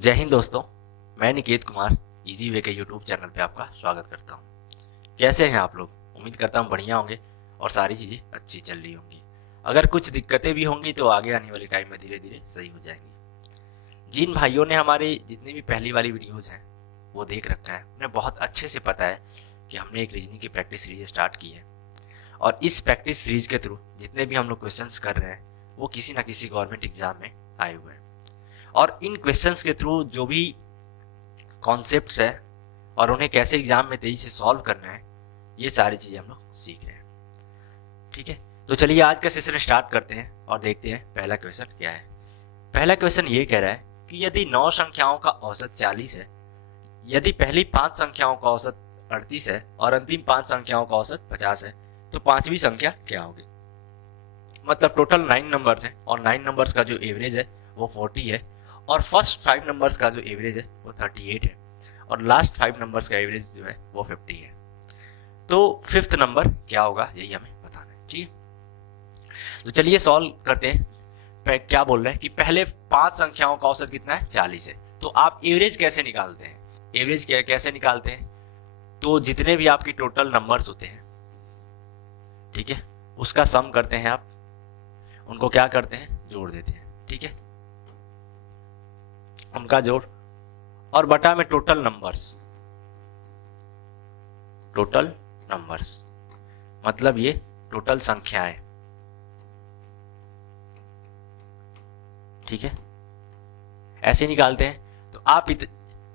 जय हिंद दोस्तों। मैं निकेत कुमार इजी वे के यूट्यूब चैनल पे आपका स्वागत करता हूँ। कैसे हैं आप लोग? उम्मीद करता हूँ बढ़िया होंगे और सारी चीज़ें अच्छी चल रही होंगी। अगर कुछ दिक्कतें भी होंगी तो आगे आने वाले टाइम में धीरे धीरे सही हो जाएंगी। जिन भाइयों ने हमारे जितनी भी पहली वाली वीडियोज़ हैं वो देख रखा है, उन्हें बहुत अच्छे से पता है कि हमने एक रीजनिंग की प्रैक्टिस सीरीज स्टार्ट की है और इस प्रैक्टिस सीरीज के थ्रू जितने भी हम लोग क्वेश्चंस कर रहे हैं वो किसी ना किसी गवर्नमेंट एग्जाम में आए हुए हैं और इन क्वेश्चंस के थ्रू जो भी कॉन्सेप्ट्स है और उन्हें कैसे एग्जाम में तेजी से सॉल्व करना है, ये सारी चीज़ें हम लोग सीख रहे हैं। ठीक है, तो चलिए आज का सेशन स्टार्ट करते हैं और देखते हैं पहला क्वेश्चन क्या है। पहला क्वेश्चन ये कह रहा है कि यदि 9 संख्याओं का औसत 40 है, यदि पहली 5 संख्याओं का औसत 38 है और अंतिम 5 संख्याओं का औसत 50 है तो पांचवी संख्या क्या होगी। मतलब टोटल 9 नंबर्स हैं और 9 नंबर्स का जो एवरेज है वो 40 है और फर्स्ट 5 नंबर्स का जो एवरेज है वो 38 है और लास्ट 5 नंबर्स का एवरेज जो है वो 50 है। तो फिफ्थ नंबर क्या होगा, यही हमें बताना है। ठीक है, तो चलिए सॉल्व करते हैं। क्या बोल रहे हैं कि पहले 5 संख्याओं का औसत कितना है, 40 है। तो आप एवरेज कैसे निकालते हैं? एवरेज कैसे निकालते हैं? तो जितने भी आपके टोटल नंबर्स होते हैं, ठीक है, उसका सम करते हैं आप, उनको क्या करते हैं, जोड़ देते हैं। ठीक है, उनका जोड़ और बटा में टोटल नंबर्स मतलब ये टोटल संख्याएं। ठीक है, ऐसे निकालते हैं। तो आप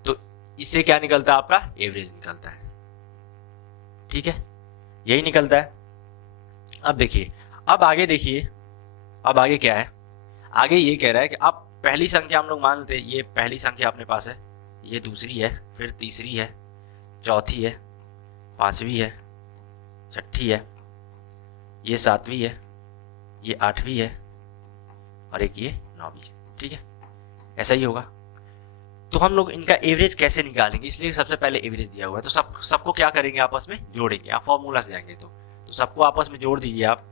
तो इससे क्या निकलता है, आपका एवरेज निकलता है। ठीक है, यही निकलता है। अब देखिए, अब आगे देखिए, अब आगे क्या है। आगे ये कह रहा है कि अब पहली संख्या हम लोग मान लेते हैं, ये पहली संख्या अपने पास है, ये दूसरी है, फिर तीसरी है, चौथी है, पांचवी है, छठी है, ये सातवीं है, ये आठवीं है और एक ये नौवीं है। ठीक है, ऐसा ही होगा। तो हम लोग इनका एवरेज कैसे निकालेंगे, इसलिए सबसे पहले एवरेज दिया हुआ है। तो सबको क्या करेंगे, आपस में जोड़ेंगे। आप फॉर्मूला से जाएंगे तो सबको आपस में जोड़ दीजिए। आप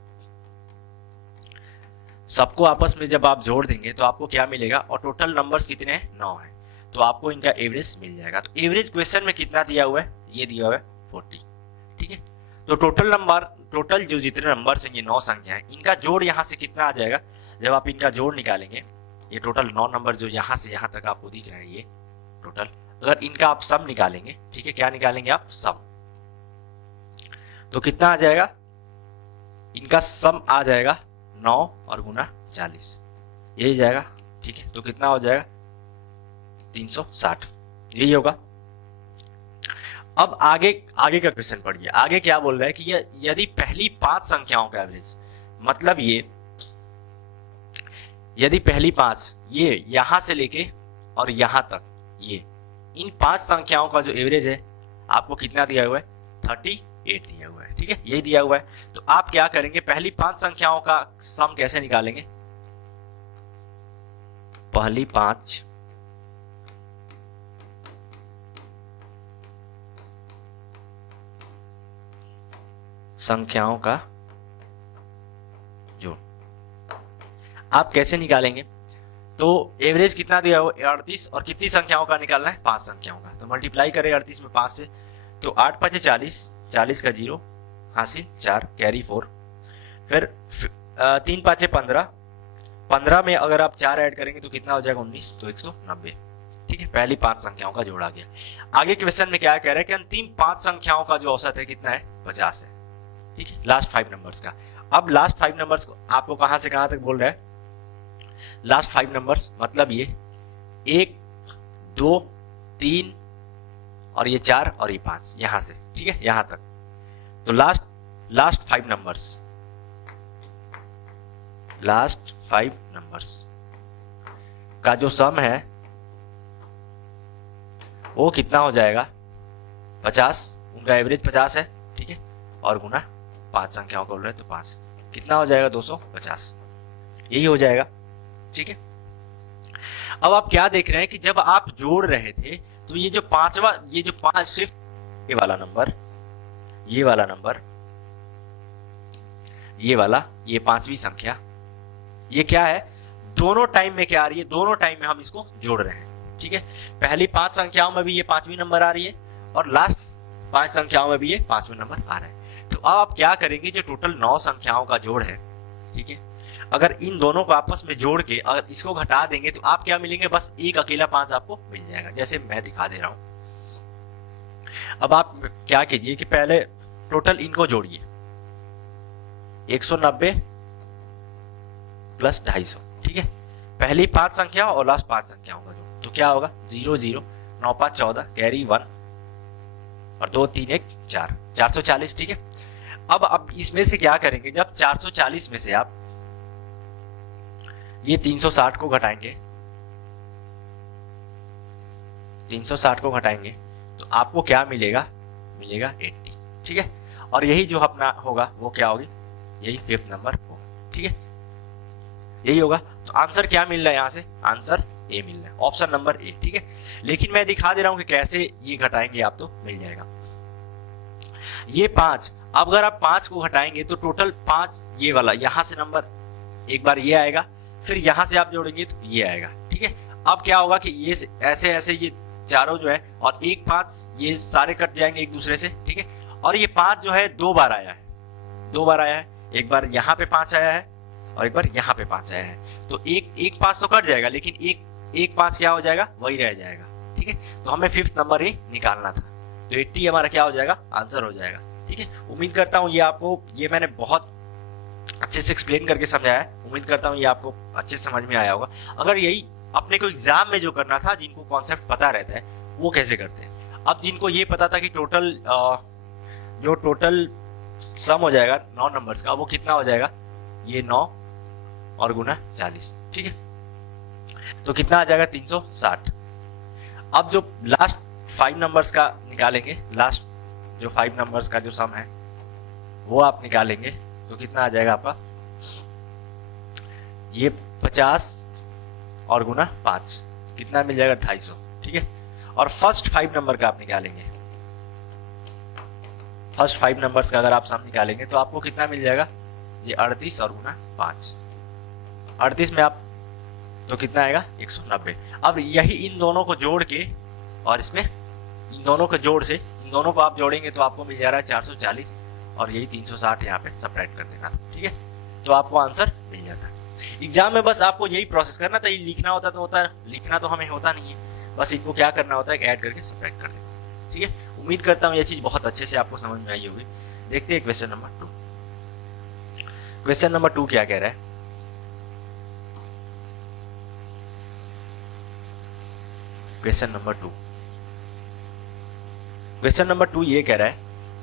सबको आपस में जब आप जोड़ देंगे तो आपको क्या मिलेगा, और टोटल नंबर्स कितने हैं, 9 है, तो आपको इनका एवरेज मिल जाएगा। तो एवरेज क्वेश्चन में कितना दिया हुआ है, ये दिया हुआ है 40। ठीक है, तो टोटल जो जितने नंबर्स हैं, ये 9 संख्या है, इनका जोड़ यहाँ से कितना आ जाएगा। जब आप इनका जोड़ निकालेंगे, ये टोटल 9 नंबर जो यहाँ से यहाँ तक आपको दिख रहे हैं, ये टोटल, अगर इनका आप सम निकालेंगे, ठीक है, क्या निकालेंगे आप, सम, तो कितना आ जाएगा, इनका सम आ जाएगा 9 और गुना 40, यही जाएगा। ठीक है, तो कितना हो जाएगा, 360, यही होगा। अब आगे का क्वेश्चन पढ़िए। आगे क्या बोल रहा है कि यदि पहली 5 संख्याओं का एवरेज, मतलब ये यदि पहली 5, ये यहां से लेके और यहां तक, ये इन 5 संख्याओं का जो एवरेज है आपको कितना दिया हुआ है, 38 दिया हुआ है। ठीक है, यही दिया हुआ है। तो आप क्या करेंगे, पहली 5 संख्याओं का सम कैसे निकालेंगे। पहली 5 संख्याओं का जोड़ आप कैसे निकालेंगे। तो एवरेज कितना दिया हुआ, 38, और कितनी संख्याओं का निकालना है, 5 संख्याओं का। तो मल्टीप्लाई करें 38 में 5 से, तो 8 5 40, 40 का 0 हासिल, 4 कैरी 4, फिर 3 5 15, 15 में अगर आप 4 ऐड करेंगे तो कितना हो जाएगा, 19, तो 190। ठीक है, पहली 5 संख्याओं का जोड़ आ गया। आगे क्वेश्चन में क्या कह रहा है कि अंतिम 5 संख्याओं का जो औसत है कितना है, 50 है। ठीक है, लास्ट 5 नंबर्स का। अब लास्ट 5 नंबर्स को आपको कहां से कहां तक बोल रहा है, लास्ट 5 नंबर्स मतलब ये 1 2 3 और ये 4 और ये 5, यहां से, ठीक है, यहां तक। तो लास्ट 5 नंबर्स का जो सम है वो कितना हो जाएगा, 50, उनका एवरेज 50 है। ठीक है, और गुना 5 संख्याओं को बोल रहे हैं तो 5, कितना हो जाएगा, 250, यही हो जाएगा। ठीक है, अब आप क्या देख रहे हैं कि जब आप जोड़ रहे थे तो ये जो पांचवा, ये जो 5 सिर्फ ये वाला नंबर, ये वाला नंबर, ये वाला, ये 5वीं संख्या, ये क्या है, दोनों टाइम में क्या आ रही है, दोनों टाइम में हम इसको जोड़ रहे हैं। ठीक है, पहली 5 संख्याओं में भी ये 5वीं नंबर आ रही है और लास्ट 5 संख्याओं में भी ये 5वीं नंबर आ रहा है। तो अब आप क्या करेंगे, जो टोटल 9 संख्याओं का जोड़ है, ठीक है, अगर इन दोनों को आपस में जोड़ के अगर इसको घटा देंगे तो आप क्या मिलेंगे, बस एक अकेला 5 आपको मिल जाएगा, जैसे मैं दिखा दे रहा हूं। अब आप क्या कीजिए कि पहले टोटल इनको जोड़िए, 190 प्लस 250, ठीक है, पहली 5 संख्या और लास्ट 5 संख्याओं का जोड़, तो क्या होगा 0 0 9 5 14 कैरी 1 और 2 3 1 4 440, ठीक है। अब इसमें से क्या करेंगे, जब 440 में से आप ये 360 को घटाएंगे, 360 को घटाएंगे तो आपको क्या मिलेगा, मिलेगा 80, ठीक है, और यही जो अपना होगा वो क्या होगी, यही 5th नंबर होगा, ठीक है, यही होगा। तो आंसर क्या मिल रहा है, यहां से आंसर ए मिल रहा है, ऑप्शन नंबर ए, ठीक है। लेकिन मैं दिखा दे रहा हूं कि कैसे ये घटाएंगे आप, तो मिल जाएगा ये 5। अब अगर आप 5 को घटाएंगे तो टोटल 5 ये वाला यहां से नंबर एक बार ये आएगा, फिर यहां से आप जोड़ेंगे तो ये आएगा, ठीक है। अब क्या होगा कि ये ऐसे ऐसे ये चारों जो है और एक 5 ये सारे कट जाएंगे एक दूसरे से, ठीक है, और ये 5 जो है 2 बार आया है, 2 बार आया है, एक बार यहाँ पे 5 आया है और एक बार यहाँ पे 5 आया है, तो एक 5 तो कट जाएगा, लेकिन एक 5 क्या हो जाएगा, वही रह जाएगा, ठीक है। तो हमें 5th नंबर ही निकालना था, तो 80 हमारा क्या हो जाएगा, आंसर हो जाएगा, ठीक है। उम्मीद करता हूँ ये आपको, ये मैंने बहुत अच्छे से एक्सप्लेन करके समझाया है, उम्मीद करता हूँ ये आपको अच्छे से समझ में आया होगा। अगर यही अपने को एग्जाम में जो करना था, जिनको कॉन्सेप्ट पता रहता है वो कैसे करते हैं, अब जिनको ये पता था कि टोटल जो टोटल सम हो जाएगा 9 नंबर्स का, वो कितना हो जाएगा, ये 9 और गुना 40, ठीक है, तो कितना आ जाएगा 360। अब जो लास्ट 5 नंबर्स का निकालेंगे, लास्ट जो 5 नंबर्स का जो सम है वो आप निकालेंगे, तो कितना आ जाएगा आपका, ये 50 और गुना 5 कितना मिल जाएगा 250, ठीक है। और फर्स्ट 5 नंबर का आप निकालेंगे, फर्स्ट 5 नंबर्स का अगर आप सम निकालेंगे तो आपको कितना मिल जाएगा, ये 38 और गुना 5, 38 में आप तो कितना आएगा 190। अब यही इन दोनों को जोड़ के और इसमें इन दोनों के जोड़ से इन दोनों को आप जोड़ेंगे तो आपको मिल जा रहा है 440 और यही 360 यहाँ पे सब्ट्रैक्ट कर देना, ठीक है, तो आपको आंसर मिल जाता है। एग्जाम में बस आपको यही प्रोसेस करना था, ये लिखना होता तो होता है, लिखना तो हमें होता नहीं है, बस इनको क्या करना होता है, ऐड करके सब्ट्रैक्ट कर देना, ठीक है। उम्मीद करता हूँ ये चीज बहुत अच्छे से आपको समझ में आई होगी। देखते हैं क्वेश्चन नंबर 2। क्वेश्चन नंबर 2 क्या कह रहा है, क्वेश्चन नंबर 2, क्वेश्चन नंबर 2 ये कह रहा है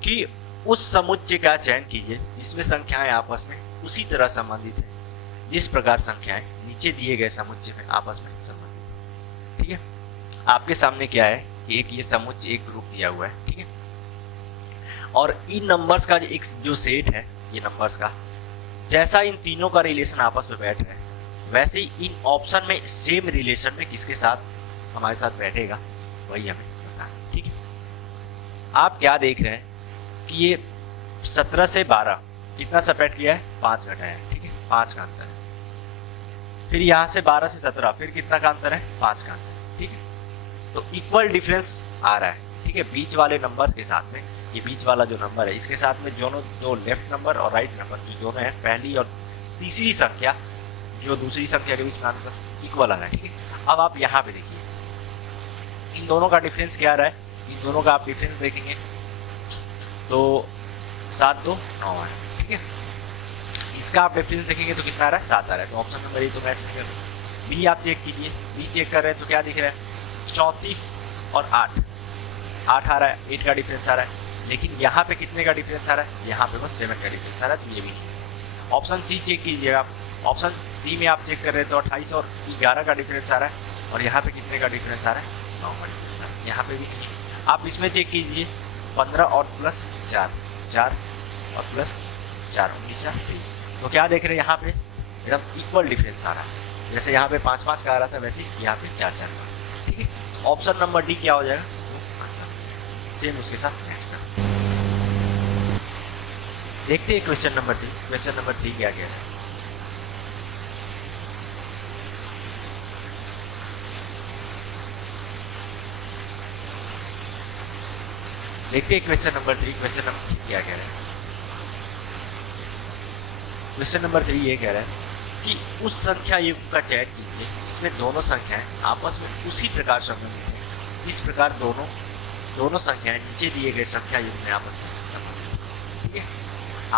कि उस समुच्चय का चयन कीजिए जिसमें संख्याएं आपस में उसी तरह संबंधित है जिस प्रकार संख्याएं नीचे दिए गए समुच्चय में आपस में संबंधित है, ठीक है। आपके सामने क्या है कि एक ये समुच्चय एक ग्रुप दिया हुआ है, ठीक है, और इन नंबर्स का एक जो सेट है, ये नंबर्स का जैसा इन तीनों का रिलेशन आपस में बैठ रहा है, वैसे ही इन ऑप्शन में सेम रिलेशन में किसके साथ हमारे साथ बैठेगा वही हमें बताना, ठीक है। आप क्या देख रहे हैं कि ये 17 से 12 कितना सब्ट्रैक्ट किया है, 5 घटाया है, ठीक है, 5 का अंतर है। फिर यहाँ से 12 से 17 फिर कितना का अंतर है, 5 का अंतर है, ठीक है। तो इक्वल डिफरेंस आ रहा है, ठीक है, बीच वाले नंबर के साथ में, ये बीच वाला जो नंबर है इसके साथ में दोनों दो लेफ्ट नंबर और राइट नंबर जो दोनों है, पहली और तीसरी संख्या जो दूसरी संख्या के बीच में अंतर इक्वल आ रहा है, ठीक है। अब आप यहाँ पे देखिए इन दोनों का डिफरेंस क्या आ रहा है, इन दोनों का आप डिफरेंस देखेंगे तो 7 2 9 है, ठीक है। इसका आप डिफरेंस देखेंगे तो कितना आ रहा है, 7 आ रहा है, तो ऑप्शन नंबर ए तो मैच नहीं कर रहा। बी आप चेक कीजिए, बी चेक कर रहे हैं तो क्या दिख रहा है, 34 और 8 आ रहा है, 8 का डिफरेंस आ रहा है, लेकिन यहाँ पे कितने का डिफरेंस आ रहा है, यहाँ पे बस 7 का डिफरेंस आ रहा है, तो ये भी। ऑप्शन सी चेक कीजिएगा आप, ऑप्शन सी में आप चेक कर रहे हैं तो 28 और 11 का डिफरेंस आ रहा है, और यहाँ पे कितने का डिफरेंस आ रहा है, 9 का डिफरेंस आ रहा है, यहाँ पे भी। आप इसमें चेक कीजिए 15 और प्लस 4 4 और प्लस 4 19 20, तो क्या देख रहे हैं यहाँ पे एकदम इक्वल डिफरेंस आ रहा है, जैसे यहाँ पे 5 5 का आ रहा था वैसे यहाँ पे 4 4 का, ठीक है। ऑप्शन नंबर डी क्या हो जाएगा, सेम उसके साथ मैच कर। देखते हैं क्वेश्चन नंबर 3, क्वेश्चन नंबर 3 क्या कह रहा है। देखते हैं क्वेश्चन नंबर 3। क्वेश्चन नंबर 3 क्या कह रहा है? क्वेश्चन नंबर 3 ये कह रहा है कि उस संख्या युग्म का चयन कीजिए जिसमें दोनों संख्याएं आपस में उसी प्रकार संबंधित हैं जिस प्रकार दोनों संख्याएं नीचे दिए गए संख्या युग्म में आपस में संबंधित हैं। ठीक है,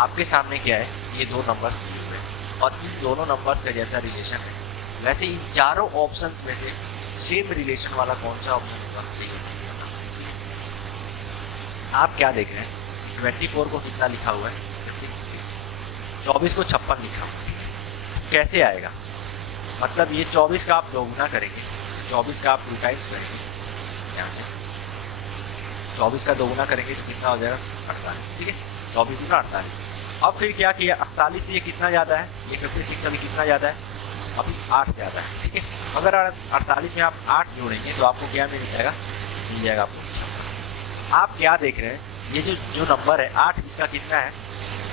आपके सामने क्या है, ये दो नंबर्स दिए हुए हैं और इन दोनों नंबर्स का जैसा रिलेशन है वैसे इन चारों ऑप्शंस में से सेम रिलेशन वाला कौन सा ऑप्शन होगा? आप क्या देख रहे हैं, 24 को कितना लिखा हुआ है? 24 को 56 लिखा हुआ है। कैसे आएगा? मतलब ये 24 का आप दोगुना करेंगे, 24 का आप 2 टाइम्स करेंगे, यहाँ से 24 का दोगुना करेंगे तो कितना हो जाएगा? 48। ठीक है, 24 गुना 48। अब फिर क्या किया, 48 से ये कितना ज़्यादा है, ये 56 अभी कितना ज़्यादा है? अभी 8 ज़्यादा है। ठीक है, अगर 48 में आप 8 जोड़ेंगे तो आपको क्या मिल जाएगा आपको। आप क्या देख रहे हैं, ये जो नंबर है 8, इसका कितना है?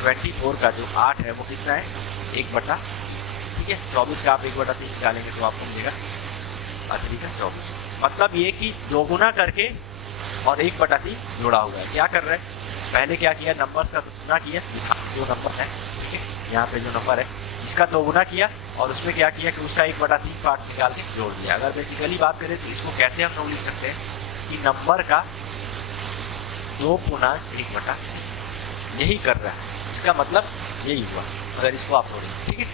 24 का जो 8 है वो कितना है? 1/। ठीक है, 24 का आप 1/3 निकालेंगे तो आपको मिलेगा 24। मतलब ये कि दोगुना करके और 1/3 जोड़ा हुआ है। क्या कर रहे हैं, पहले क्या किया, नंबर्स का दोगुना किया, जो नंबर है ठीक है, यहाँ पे जो नंबर है इसका दोगुना किया और उसमें क्या किया कि उसका 1/3 पार्ट निकाल के जोड़ दिया। अगर बेसिकली बात करें तो इसको कैसे हम लोग लिख सकते हैं कि नंबर का 2 गुना 1/3 यही कर रहा है, इसका मतलब यही हुआ अगर इसको आप जोड़ें। ठीक है,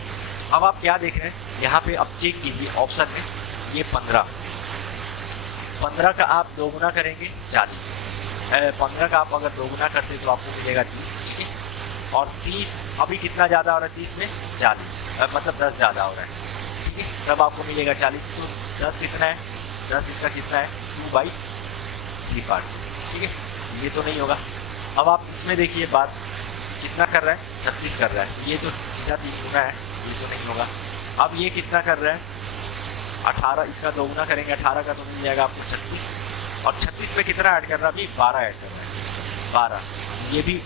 अब आप क्या देख रहे हैं यहाँ पे, अब चेक कीजिए ऑप्शन में, ये 15 का आप दोगुना करेंगे 40, 15 का आप अगर दोगुना करते तो आपको मिलेगा 30। ठीक है, और 30 अभी कितना ज़्यादा हो रहा है, 30 में 40 मतलब 10 ज़्यादा हो रहा है। ठीक है, तब आपको मिलेगा 40। तो 10 कितना है, 10 इसका कितना है, 2/3 पार्ट्स। ठीक है, ये तो नहीं होगा। अब आप इसमें देखिए बात कितना कर रहा है, 36 कर रहा है, ये तो सीधा 3 गुना है, ये तो नहीं होगा। अब ये कितना कर रहा है, 18, इसका दोगुना करेंगे 18 का तो मिल जाएगा आपको 36, और 36 पे कितना ऐड कर रहा है, अभी 12 ऐड कर रहा है, 12। ये भी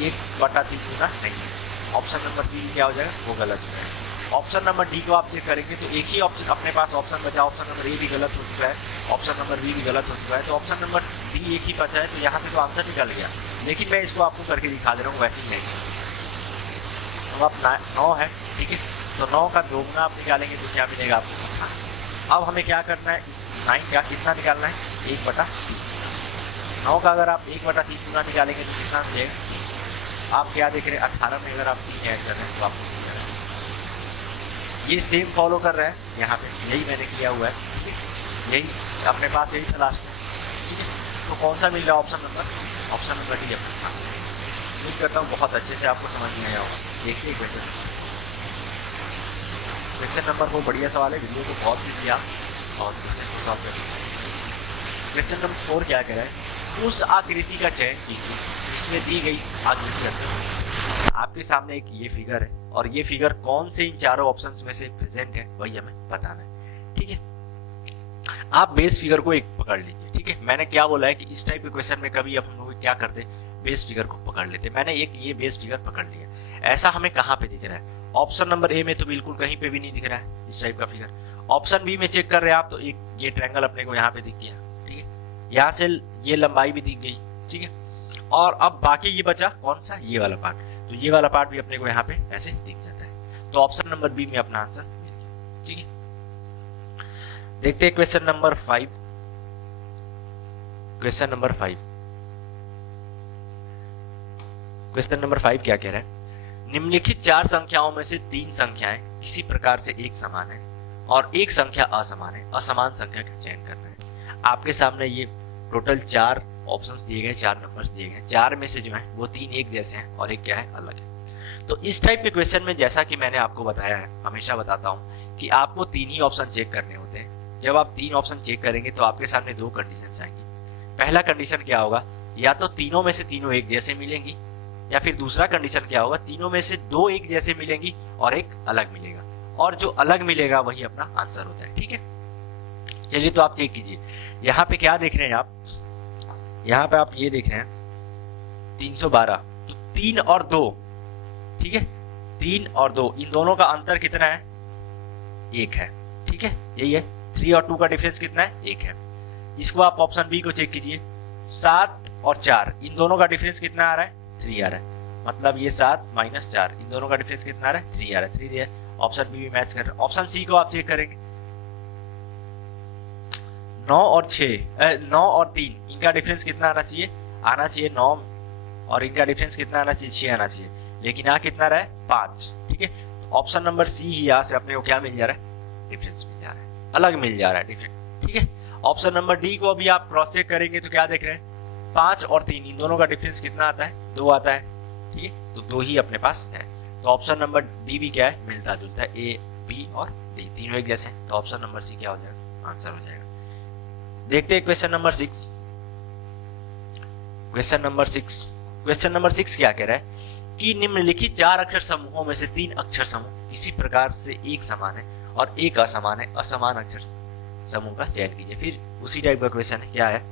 1/3 गुना नहीं है। ऑप्शन नंबर डी क्या हो जाएगा, वो गलत हो जाएगा। ऑप्शन नंबर डी को आप चेक करेंगे तो एक ही ऑप्शन अपने पास ऑप्शन बचा, ऑप्शन नंबर ए भी गलत हो चुका है, ऑप्शन नंबर बी भी गलत हो चुका है, तो ऑप्शन नंबर डी एक ही बचा है, तो यहाँ से तो आंसर निकल गया। लेकिन मैं इसको आपको करके दिखा दे रहा हूँ, वैसे ही नहीं। अब आप 9 है, ठीक है, तो 9 का दोगुना आप निकालेंगे तो क्या मिलेगा आपको। अब हमें क्या करना है, इस 9 का कितना निकालना है, 1/3। 9 का अगर आप 1/3 गुना निकालेंगे तो कितना मिलेगा, आप क्या देख रहे हैं, 18 में अगर आप 3 ऐड कर रहे हैं तो आपको ये सेम फॉलो कर रहा है, यहाँ पे यही मैंने किया हुआ है। ठीक है, यही अपने पास यही तलाश है। ठीक है, तो कौन सा मिल रहा है, ऑप्शन नंबर डी अपने पास। उम्मीद करता हूँ बहुत अच्छे से आपको समझ में आया होगा। देखिए क्वेश्चन नंबर वो बढ़िया सवाल है, वीडियो को बहुत सी दिया और क्वेश्चन को सॉल्व कर। क्वेश्चन नंबर 4 क्या कह रहा है, उस आकृति का चयन कीजिए इसमें दी गई आकृति का। आपके सामने एक ये फिगर है और ये फिगर कौन से इन चारों ऑप्शंस में से प्रेजेंट है वही हमें बताना है। ठीक है, आप बेस फिगर को एक पकड़ लीजिए। ठीक है, मैंने क्या बोला है कि इस टाइप के क्वेश्चन में कभी हम लोग क्या करते, बेस फिगर को पकड़ लेते। मैंने एक ये बेस फिगर पकड़ लिया। ऐसा हमें कहाँ पे दिख रहा है, ऑप्शन नंबर ए में तो बिल्कुल कहीं पे भी नहीं दिख रहा है इस टाइप का फिगर। ऑप्शन बी में चेक कर रहे हैं आप तो एक ये ट्रायंगल अपने को यहाँ पे दिख गया। ठीक है, यहाँ से ये लंबाई भी दिख गई। ठीक है, और अब बाकी ये बचा कौन सा, ये वाला पार्ट, तो ये वाला पार्ट भी अपने को यहाँ पे ऐसे दिख जाता है। तो ऑप्शन नंबर बी में अपना आंसर मिल गया। ठीक है, देखते हैं क्वेश्चन नंबर 5। क्वेश्चन नंबर 5 क्या कह रहा है, निम्नलिखित 4 संख्याओं में से 3 संख्याएं किसी प्रकार से एक समान है और एक संख्या असमान है, असमान संख्या का चयन करना है। आपके सामने ये टोटल 4 ऑप्शंस दिए गए, 4 नंबर्स दिए गए। 4 में से जो है वो 3 एक जैसे हैं और एक क्या है, अलग है। तो इस टाइप के क्वेश्चन में जैसा कि मैंने आपको बताया है, हमेशा बताता हूं कि आपको 3 ही ऑप्शन चेक करने होते हैं। जब आप 3 ऑप्शन चेक करेंगे तो आपके सामने 2 कंडीशंस आएंगी। पहला कंडीशन क्या होगा, या तो तीनों में से तीनों एक जैसे मिलेंगी, या फिर दूसरा कंडीशन क्या होगा, तीनों में से 2 एक जैसे मिलेंगी और एक अलग मिलेगा, और जो अलग मिलेगा वही अपना आंसर होता है। ठीक है, चलिए तो आप चेक कीजिए। यहाँ पे क्या देख रहे हैं आप, यहाँ पे आप ये देख रहे हैं 312, तो 3 और 2, ठीक है, 3 और 2 इन दोनों का अंतर कितना है, 1 है। ठीक है, यही है, 3 और 2 का डिफरेंस कितना है, 1 है। इसको आप ऑप्शन बी को चेक कीजिए, 7 और 4, इन दोनों का डिफरेंस कितना आ रहा है? 3 आ रहा है। मतलब ये 7 माइनस 4, इन दोनों का डिफरेंस कितना आ रहा है? 3 आ रहा है। 3 दिया है। ऑप्शन बी भी मैच कर रहा है। ऑप्शन सी को आप चेक करेंगे, 9 और 3, इनका डिफरेंस कितना आना चाहिए? 9, और इनका डिफरेंस कितना आना चाहिए? 6 आना चाहिए। लेकिन यहाँ कितना रहा है? 5। ठीक है, तो ऑप्शन नंबर सी ही यहाँ से अपने को क्या मिल जा रहा है? डिफरेंस मिल जा रहा है, अलग मिल जा रहा है डिफरेंस। ठीक है, ऑप्शन नंबर डी को अभी आप क्रॉस चेक करेंगे तो क्या देख रहे हैं? 5 और 3, इन दोनों का डिफरेंस कितना आता है? 2 आता है। ठीक है, तो 2 ही अपने पास है। तो ऑप्शन नंबर डी भी क्या है? मिलता जुलता है। ए, बी और डी तीनों एक जैसे हैं, तो ऑप्शन नंबर सी क्या हो जाएगा? आंसर हो जाएगा। देखते हैं क्वेश्चन नंबर 6। क्वेश्चन नंबर 6 क्या कह रहा है कि निम्नलिखित 4 अक्षर समूहों में से 3 अक्षर समूह इसी प्रकार से एक समान है और एक असमान है, असमान अक्षर समूह का चयन कीजिए। फिर उसी टाइप का क्वेश्चन है। क्या है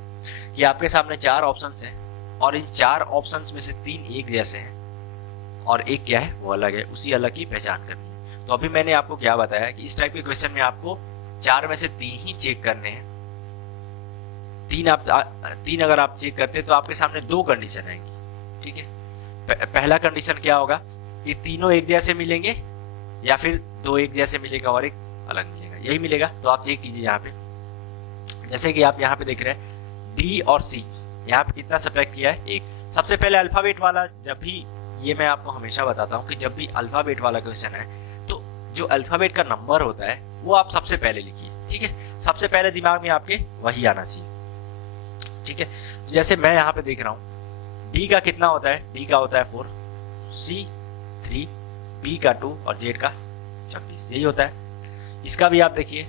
कि आपके सामने 4 ऑप्शंस हैं और इन 4 ऑप्शंस में से 3 एक जैसे हैं और एक क्या है? वो अलग है। उसी अलग की पहचान करनी है। तो अभी मैंने आपको क्या बताया कि इस टाइप के क्वेश्चन में आपको 4 में से 3 ही चेक करने हैं। 3 अगर आप चेक करते हैं तो आपके सामने 2 कंडीशन आएंगी। ठीक है, पहला कंडीशन क्या होगा कि तीनों एक जैसे मिलेंगे या फिर 2 एक जैसे मिलेगा और एक अलग मिलेगा, यही मिलेगा। तो आप चेक कीजिए यहाँ पे, जैसे कि आप यहाँ पे देख रहे हैं डी और सी, यहाँ पे कितना सब्ट्रैक्ट किया है? 1। सबसे पहले अल्फाबेट वाला, जब भी, ये मैं आपको हमेशा बताता हूँ कि जब भी अल्फाबेट वाला क्वेश्चन है तो जो अल्फाबेट का नंबर होता है वो आप सबसे पहले लिखिए। ठीक है, सबसे पहले दिमाग में आपके वही आना चाहिए। ठीक है, जैसे मैं यहाँ पे देख रहा हूँ डी का कितना होता है? डी का होता है 4, सी 3, बी का 2 और जेड का 26, यही होता है। इसका भी आप देखिए,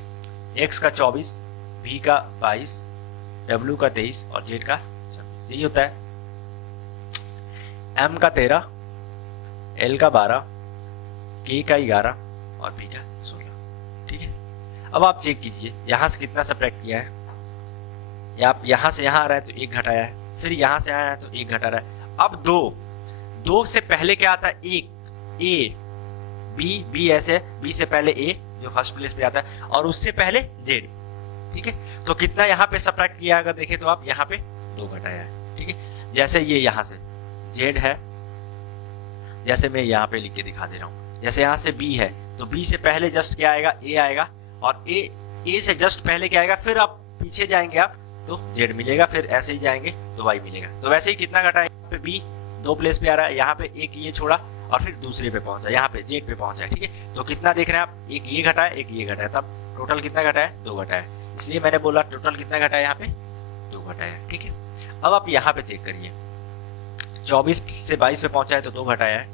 एक्स का 24, बी का 22, डब्ल्यू का 23 और जेड का 26, यही होता है। एम का 13, एल का 12, के का 11 और बी का 16। ठीक है, अब आप चेक कीजिए यहां से कितना सब्ट्रैक्ट किया है। आप यहां से यहां आ रहा है तो 1 घटाया है, फिर यहां से आया है तो 1 घटा रहा है। अब 2 से पहले क्या आता है? 1, ए, बी ऐसे, बी से पहले ए जो फर्स्ट प्लेस पे आता है और उससे पहले जेड। ठीक है, तो कितना यहाँ पे सब्ट्रैक्ट किया अगर देखें तो आप यहाँ पे 2 घटाया है। ठीक है, जैसे ये यहाँ से जेड है, जैसे मैं यहाँ पे लिख के दिखा दे रहा हूँ, जैसे यहाँ से बी है तो बी से पहले जस्ट क्या आएगा? ए आएगा, और ए से जस्ट पहले क्या आएगा? फिर आप पीछे जाएंगे आप तो जेड मिलेगा, फिर ऐसे ही जाएंगे तो वाई मिलेगा। तो वैसे ही कितना घटा है? यहाँ पे बी 2 प्लेस पे आ रहा है, यहाँ पे एक ये छोड़ा और फिर दूसरे पे पहुंचा, यहाँ पे जेड पे पहुंचा है। ठीक है, तो कितना देख रहे हैं आप? एक ये घटा है, एक ये घटा है, तब टोटल कितना घटा है? 2 घटा है। इसलिए मैंने बोला टोटल कितना घटा है? यहाँ पे 2 घटा है। ठीक है, अब आप यहाँ पे चेक करिए, 24 से 22 पे पहुंचा है तो 2 घटाया है,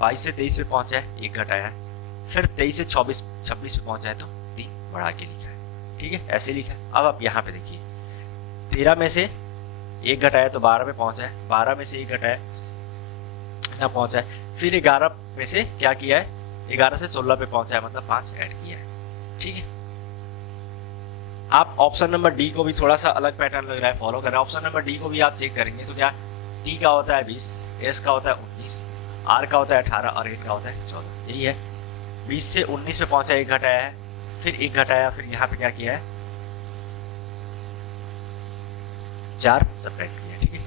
22 से 23 पे पहुंचा है 1 घटाया है, फिर 23 से 26 पे पहुंचा है तो 3 बढ़ा के लिखा है। ठीक है, ऐसे लिखा है। अब आप यहाँ पे देखिए, 13 में से 1 घटाया तो 12 पे पहुंचा है, 12 में से 1 घटाया यहाँ पहुंचा है, फिर 11 में से क्या किया है? 11 से 16 पे पहुंचा है, मतलब 5 ऐड किया है। ठीक है, आप ऑप्शन नंबर डी को भी थोड़ा सा अलग पैटर्न लग रहा है, फॉलो कर रहे हैं। ऑप्शन नंबर डी को भी आप चेक करेंगे तो क्या? टी का होता है 20, एस का होता है 19, आर का होता है 18 और एट का होता है 14, यही है। 20 से 19 पे पहुंचा, 1 घटाया है, फिर 1 घटाया, फिर यहाँ पे क्या किया है? 4 सब्ट्रैक्ट किया। ठीक है,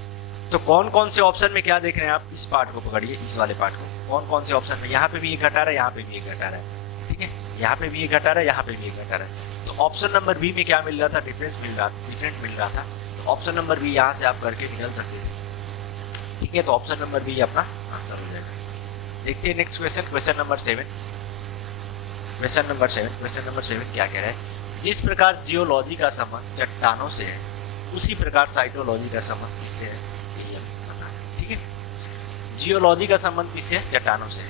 तो कौन कौन से ऑप्शन में क्या देख रहे हैं आप? इस पार्ट को पकड़िए, इस वाले पार्ट को। कौन कौन से ऑप्शन में? यहाँ पे भी 1 घटा रहा है, यहाँ पे भी 1 घटा रहा है। ठीक है, यहाँ पे भी 1 घटा रहा है, यहाँ पे भी 1 घटा रहा है। तो ऑप्शन नंबर बी में क्या मिल रहा था? डिफरेंस मिल रहा था, डिफरेंट मिल रहा था। तो ऑप्शन नंबर बी यहाँ से आप करके निकल सकते थे। ठीक है, तो ऑप्शन नंबर बी अपना आंसर हो जाएगा। देखते हैं next question, question number 7। Question number 7 क्या कह रहा है? जिस प्रकार जियोलॉजी का संबंध चट्टानों से है उसी प्रकार साइटोलॉजी का संबंध किससे है? यही हमें पता है। ठीक है, जियोलॉजी का संबंध किससे है? चट्टानों से है।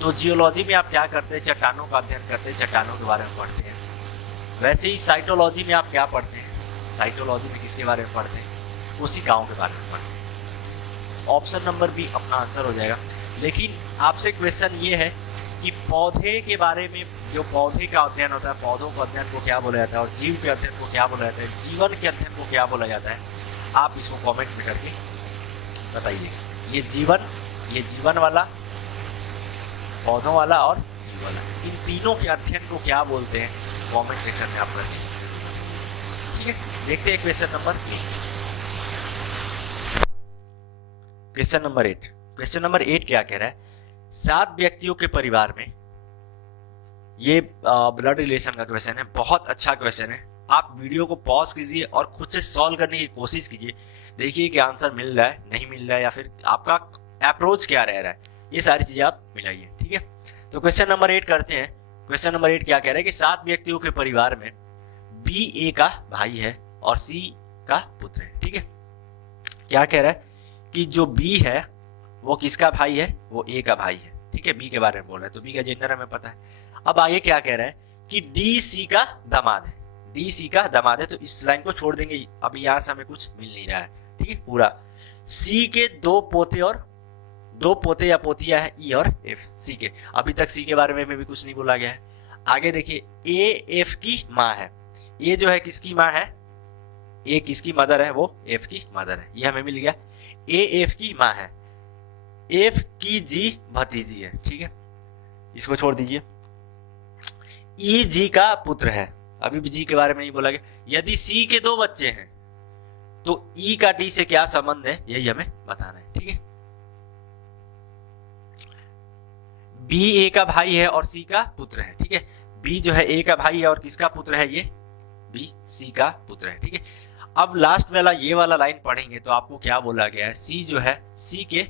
तो जियोलॉजी में आप क्या करते हैं? चट्टानों का अध्ययन करते हैं, चट्टानों के बारे में पढ़ते हैं। वैसे ही साइटोलॉजी में आप क्या पढ़ते हैं? साइटोलॉजी में किसके बारे में पढ़ते हैं? उसी गाँव के बारे में पढ़ते हैं। ऑप्शन नंबर बी अपना आंसर हो जाएगा। लेकिन आपसे क्वेश्चन ये है कि पौधे के बारे में, जो पौधे का अध्ययन होता है, पौधों के अध्ययन को क्या बोला जाता है और जीव के अध्ययन को क्या बोला जाता है, जीवन के अध्ययन को क्या बोला जाता है? आप इसको कमेंट में करके बताइए। ये जीवन वाला, पौधों वाला और जीव वाला, इन तीनों के अध्ययन को क्या बोलते हैं? कमेंट सेक्शन में आप करिए। ठीक है, देखते हैं क्वेश्चन नंबर 3। क्वेश्चन नंबर 8 क्या कह रहा है, 7 व्यक्तियों के परिवार में, ये ब्लड रिलेशन का क्वेश्चन है, बहुत अच्छा क्वेश्चन है। आप वीडियो को पॉज कीजिए और खुद से सॉल्व करने की कोशिश कीजिए, देखिए कि आंसर मिल रहा है नहीं मिल रहा है, या फिर आपका अप्रोच क्या रह रहा है, ये सारी चीजें आप मिलाइए। ठीक है, तो क्वेश्चन नंबर 8 करते हैं। क्वेश्चन नंबर 8 क्या कह रहा है कि 7 व्यक्तियों के परिवार में बी ए का भाई है और सी का पुत्र है। ठीक है, क्या कह रहा है कि जो बी है वो किसका भाई है, वो ए का भाई है। ठीक है, बी के बारे में बोल रहा है, तो बी का जेंडर हमें पता है। अब आगे क्या कह रहा है कि डी सी का दामाद है, डी सी का दामाद है, तो इस लाइन को छोड़ देंगे, अब यहां से हमें कुछ मिल नहीं रहा है। ठीक है, पूरा सी के 2 पोते और 2 पोते या पोतियां है, ई और एफ। सी के, अभी तक सी के बारे में भी कुछ नहीं बोला गया है। आगे देखिए, ए एफ की माँ है, ये जो है किसकी माँ है, ए किसकी मदर है, वो एफ की मदर है, ये हमें मिल गया। ए एफ की माँ है, एफ की जी भतीजी है। ठीक है, इसको छोड़ दीजिए। ई जी का पुत्र है, अभी भी जी के बारे में नहीं बोला गया। यदि सी के 2 बच्चे हैं तो ई का डी से क्या संबंध है, यही हमें बताना है। ठीक है, बी ए का भाई है और सी का पुत्र है। ठीक है, बी जो है ए का भाई है और किसका पुत्र है, ये बी सी का पुत्र है। ठीक है, अब लास्ट वाला ये वाला लाइन पढ़ेंगे तो आपको क्या बोला गया है, सी जो है, सी के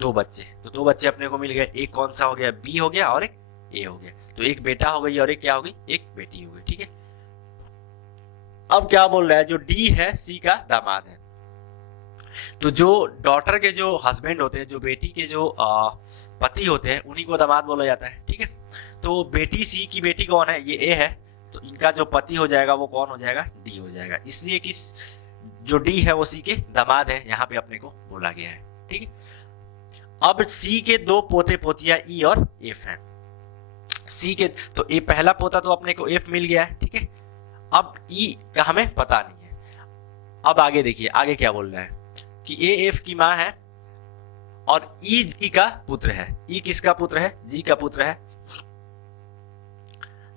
2 बच्चे, तो 2 बच्चे अपने को मिल गए, एक कौन सा हो गया, बी हो गया और एक ए हो गया, तो एक बेटा हो गई और एक क्या हो गई, एक बेटी हो गई। ठीक है, अब क्या बोल रहा है, जो डी है सी का दामाद है, तो जो डॉटर के जो हस्बैंड होते हैं, जो बेटी के जो पति होते हैं, उन्हीं को दामाद बोला जाता है। ठीक है, तो बेटी सी की बेटी कौन है, ये ए है, तो इनका जो पति हो जाएगा वो कौन हो जाएगा, डी हो जाएगा, इसलिए कि जो डी है वो सी के दामाद है, यहाँ पे अपने को बोला गया है। ठीक है, अब सी के 2 पोते पोतियां ई और एफ हैं। सी के, तो ए पहला पोता तो अपने को एफ मिल गया है। ठीक है, अब ई का हमें पता नहीं है। अब आगे देखिए, आगे क्या बोल रहा है कि ए एफ की माँ है और ई जी का पुत्र है। ई किसका पुत्र है, जी का पुत्र है,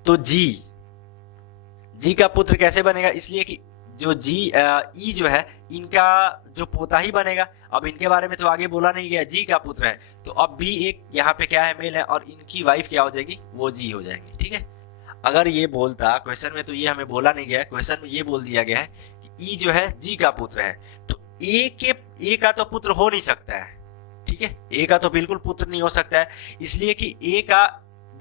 तो जी का पुत्र कैसे बनेगा, इसलिए कि जो ई जो है इनका जो पोता ही बनेगा। अब इनके बारे में तो आगे बोला नहीं गया, जी का पुत्र है, तो अब बी एक यहाँ पे क्या है, मेल है, और इनकी वाइफ क्या हो जाएगी, वो जी हो जाएंगी। ठीक है, अगर ये बोलता क्वेश्चन में, तो ये हमें बोला नहीं गया, क्वेश्चन में ये बोल दिया गया है कि ई जो है जी का पुत्र है, तो ए का तो पुत्र हो नहीं सकता है। ठीक है, ए का तो बिल्कुल पुत्र नहीं हो सकता है, इसलिए कि ए का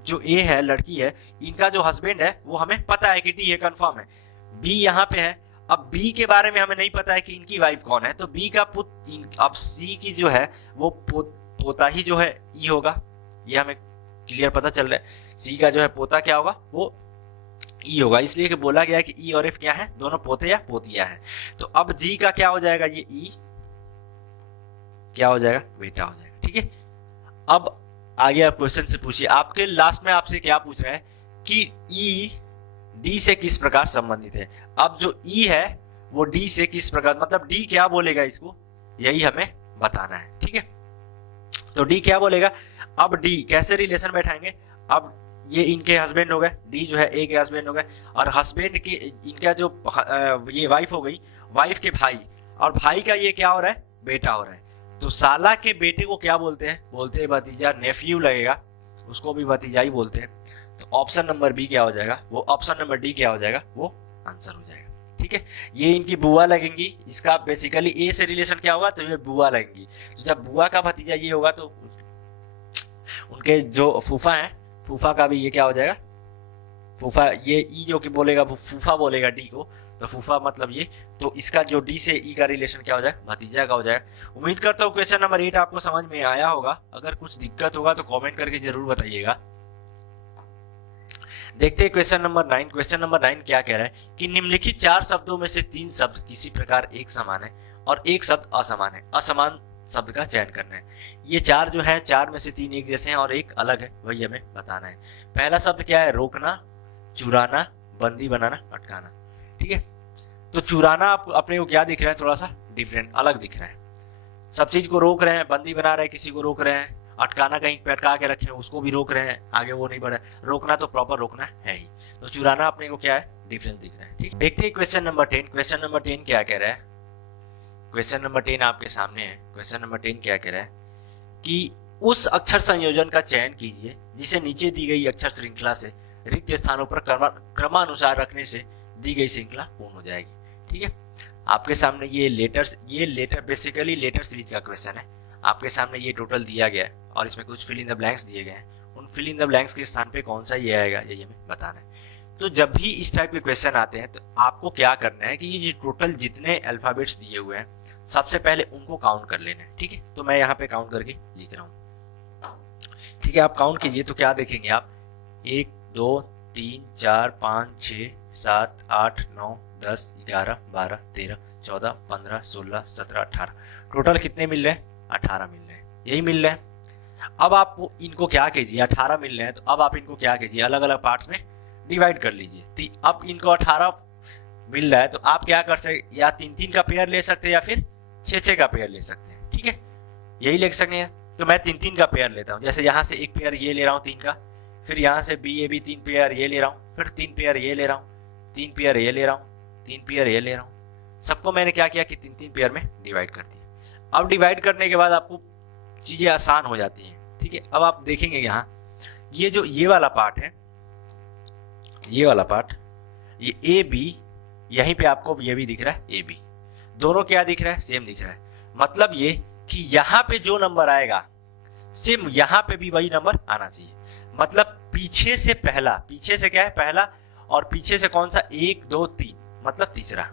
जो ए है, लड़की है, इनका जो हस्बैंड है वो हमें पता है कि डी है, कंफर्म है। बी यहाँ पे है, अब बी के बारे में हमें नहीं पता है कि इनकी वाइफ कौन है, तो बी का पुत्र, अब सी की जो है वो पोता ही जो है ई होगा, ये हमें क्लियर पता चल रहा है। सी का जो है पोता क्या होगा, वो ई होगा, इसलिए कि बोला गया है कि ई और एफ क्या है, दोनों पोते या पोतियां हैं। तो अब जी का क्या हो जाएगा, ये ई क्या हो जाएगा, बेटा हो जाएगा। ठीक है, अब आगे आप क्वेश्चन से पूछिए, आपके लास्ट में आपसे क्या पूछ रहा है कि ई डी से किस प्रकार संबंधित है। अब जो ई है वो डी से किस प्रकार, मतलब डी क्या बोलेगा इसको, यही हमें बताना है। ठीक है, तो डी क्या बोलेगा, अब डी कैसे रिलेशन बैठाएंगे, अब ये इनके हस्बैंड हो गए, डी जो है ए के हस्बैंड हो गए, और हस्बैंड के इनका जो ये वाइफ हो गई, वाइफ के भाई, और भाई का ये क्या हो रहा है, बेटा हो रहा है, तो साला के बेटे को क्या बोलते हैं, बोलते हैं भतीजा, नेफ्यू लगेगा, उसको भी भतीजा ही बोलते हैं। तो ऑप्शन नंबर बी क्या हो जाएगा, वो ऑप्शन नंबर डी क्या हो जाएगा, वो आंसर हो जाएगा। ठीक है, ये इनकी बुआ लगेंगी, इसका बेसिकली ए से रिलेशन क्या होगा, तो ये बुआ लगेंगी, तो जब बुआ का भतीजा ये होगा तो उनके जो फूफा हैं, फूफा का भी ये क्या हो जाएगा, फूफा, ये ई जो कि बोलेगा वो फूफा बोलेगा डी को, तो फूफा मतलब ये, तो इसका जो डी से ई का रिलेशन क्या हो जाएगा, भतीजा का हो जाएगा। उम्मीद करता हूँ क्वेश्चन नंबर 8 आपको समझ में आया होगा, अगर कुछ दिक्कत होगा तो कमेंट करके जरूर बताइएगा। देखते हैं क्वेश्चन नंबर 9। क्वेश्चन नंबर 9 क्या कह रहा है कि निम्नलिखित 4 शब्दों में से 3 शब्द किसी प्रकार एक समान है और एक शब्द असमान है, असमान शब्द का चयन करना है। ये 4 जो है, 4 में से 3 एक जैसे हैं और एक अलग है, वही हमें बताना है। पहला शब्द क्या है, रोकना, चुराना, बंदी बनाना, अटकाना। ठीक है, तो चुराना आपको अपने को क्या दिख रहा है, थोड़ा सा डिफरेंट, अलग दिख रहा है। सब चीज को रोक रहे हैं, बंदी बना रहे हैं, किसी को रोक रहे हैं, अटकाना कहीं पे अटका के रखे हैं, उसको भी रोक रहे हैं, आगे वो नहीं बढ़े। रोकना तो प्रॉपर रोकना है ही, तो चुराना अपने को क्या है, डिफरेंस दिख रहा है। ठीक, देखते हैं क्वेश्चन नंबर 10। क्वेश्चन नंबर 10 क्या कह रहा है, क्वेश्चन नंबर 10 आपके सामने है। क्वेश्चन नंबर 10 क्या कह रहा है कि उस अक्षर संयोजन का चयन कीजिए जिसे नीचे दी गई अक्षर श्रृंखला से रिक्त स्थानों पर क्रमानुसार रखने से दी गई श्रृंखला पूर्ण हो जाएगी। ठीक है, आपके सामने ये लेटर बेसिकली लेटर सीरीज का क्वेश्चन है। आपके सामने ये टोटल दिया गया है और इसमें कुछ फिल इन द ब्लैंक्स दिए गए हैं। उन फिल इन द ब्लैंक्स के स्थान पे कौन सा ये आएगा ये हमें बताना है। तो जब भी इस टाइप के क्वेश्चन आते हैं तो आपको क्या करना है कि ये टोटल जितने अल्फाबेट्स दिए हुए हैं सबसे पहले उनको काउंट कर लेना है। ठीक है, तो मैं यहाँ पे काउंट करके लिख रहा हूँ। ठीक है, आप काउंट कीजिए तो क्या देखेंगे आप 1 2 3 4 5 6 7 8 9 10 11 12 13 14 15 16 17 18 टोटल कितने मिल रहे हैं? 18 मिल रहे हैं, यही मिल रहे हैं। अब आप इनको क्या कीजिए, 18 मिल रहे हैं तो अब आप इनको क्या कीजिए, अलग अलग पार्ट्स में डिवाइड कर लीजिए। अब इनको 18 मिल रहा है तो आप क्या कर सकते, या 3-3 का पेयर ले सकते हैं या फिर 6-6 का पेयर ले सकते हैं। ठीक है, यही ले सकते हैं। तो मैं 3-3 का पेयर लेता हूँ। जैसे यहाँ से एक पेयर ये ले रहा हूँ 3 का, फिर यहाँ से बी 3 पेयर ये ले रहा हूँ, फिर 3 पेयर ये ले रहा हूँ, 3 पेयर ये ले रहा हूँ, 3 पेयर ये ले रहा हूँ। सबको मैंने क्या किया कि 3-3 पेयर में डिवाइड कर दिया। अब डिवाइड करने के बाद आपको चीजें आसान हो जाती हैं। ठीक है, अब आप देखेंगे यहाँ ये जो ये वाला पार्ट है, ये वाला पार्ट, ये ए बी, यहीं पे आपको ये भी दिख रहा है ए बी, दोनों क्या दिख रहा है? सेम दिख रहा है। मतलब ये कि यहाँ पे जो नंबर आएगा सेम यहाँ पे भी वही नंबर आना चाहिए। मतलब पीछे से पहला, पीछे से क्या है पहला, और पीछे से कौन सा 1 2 3 मतलब तीसरा।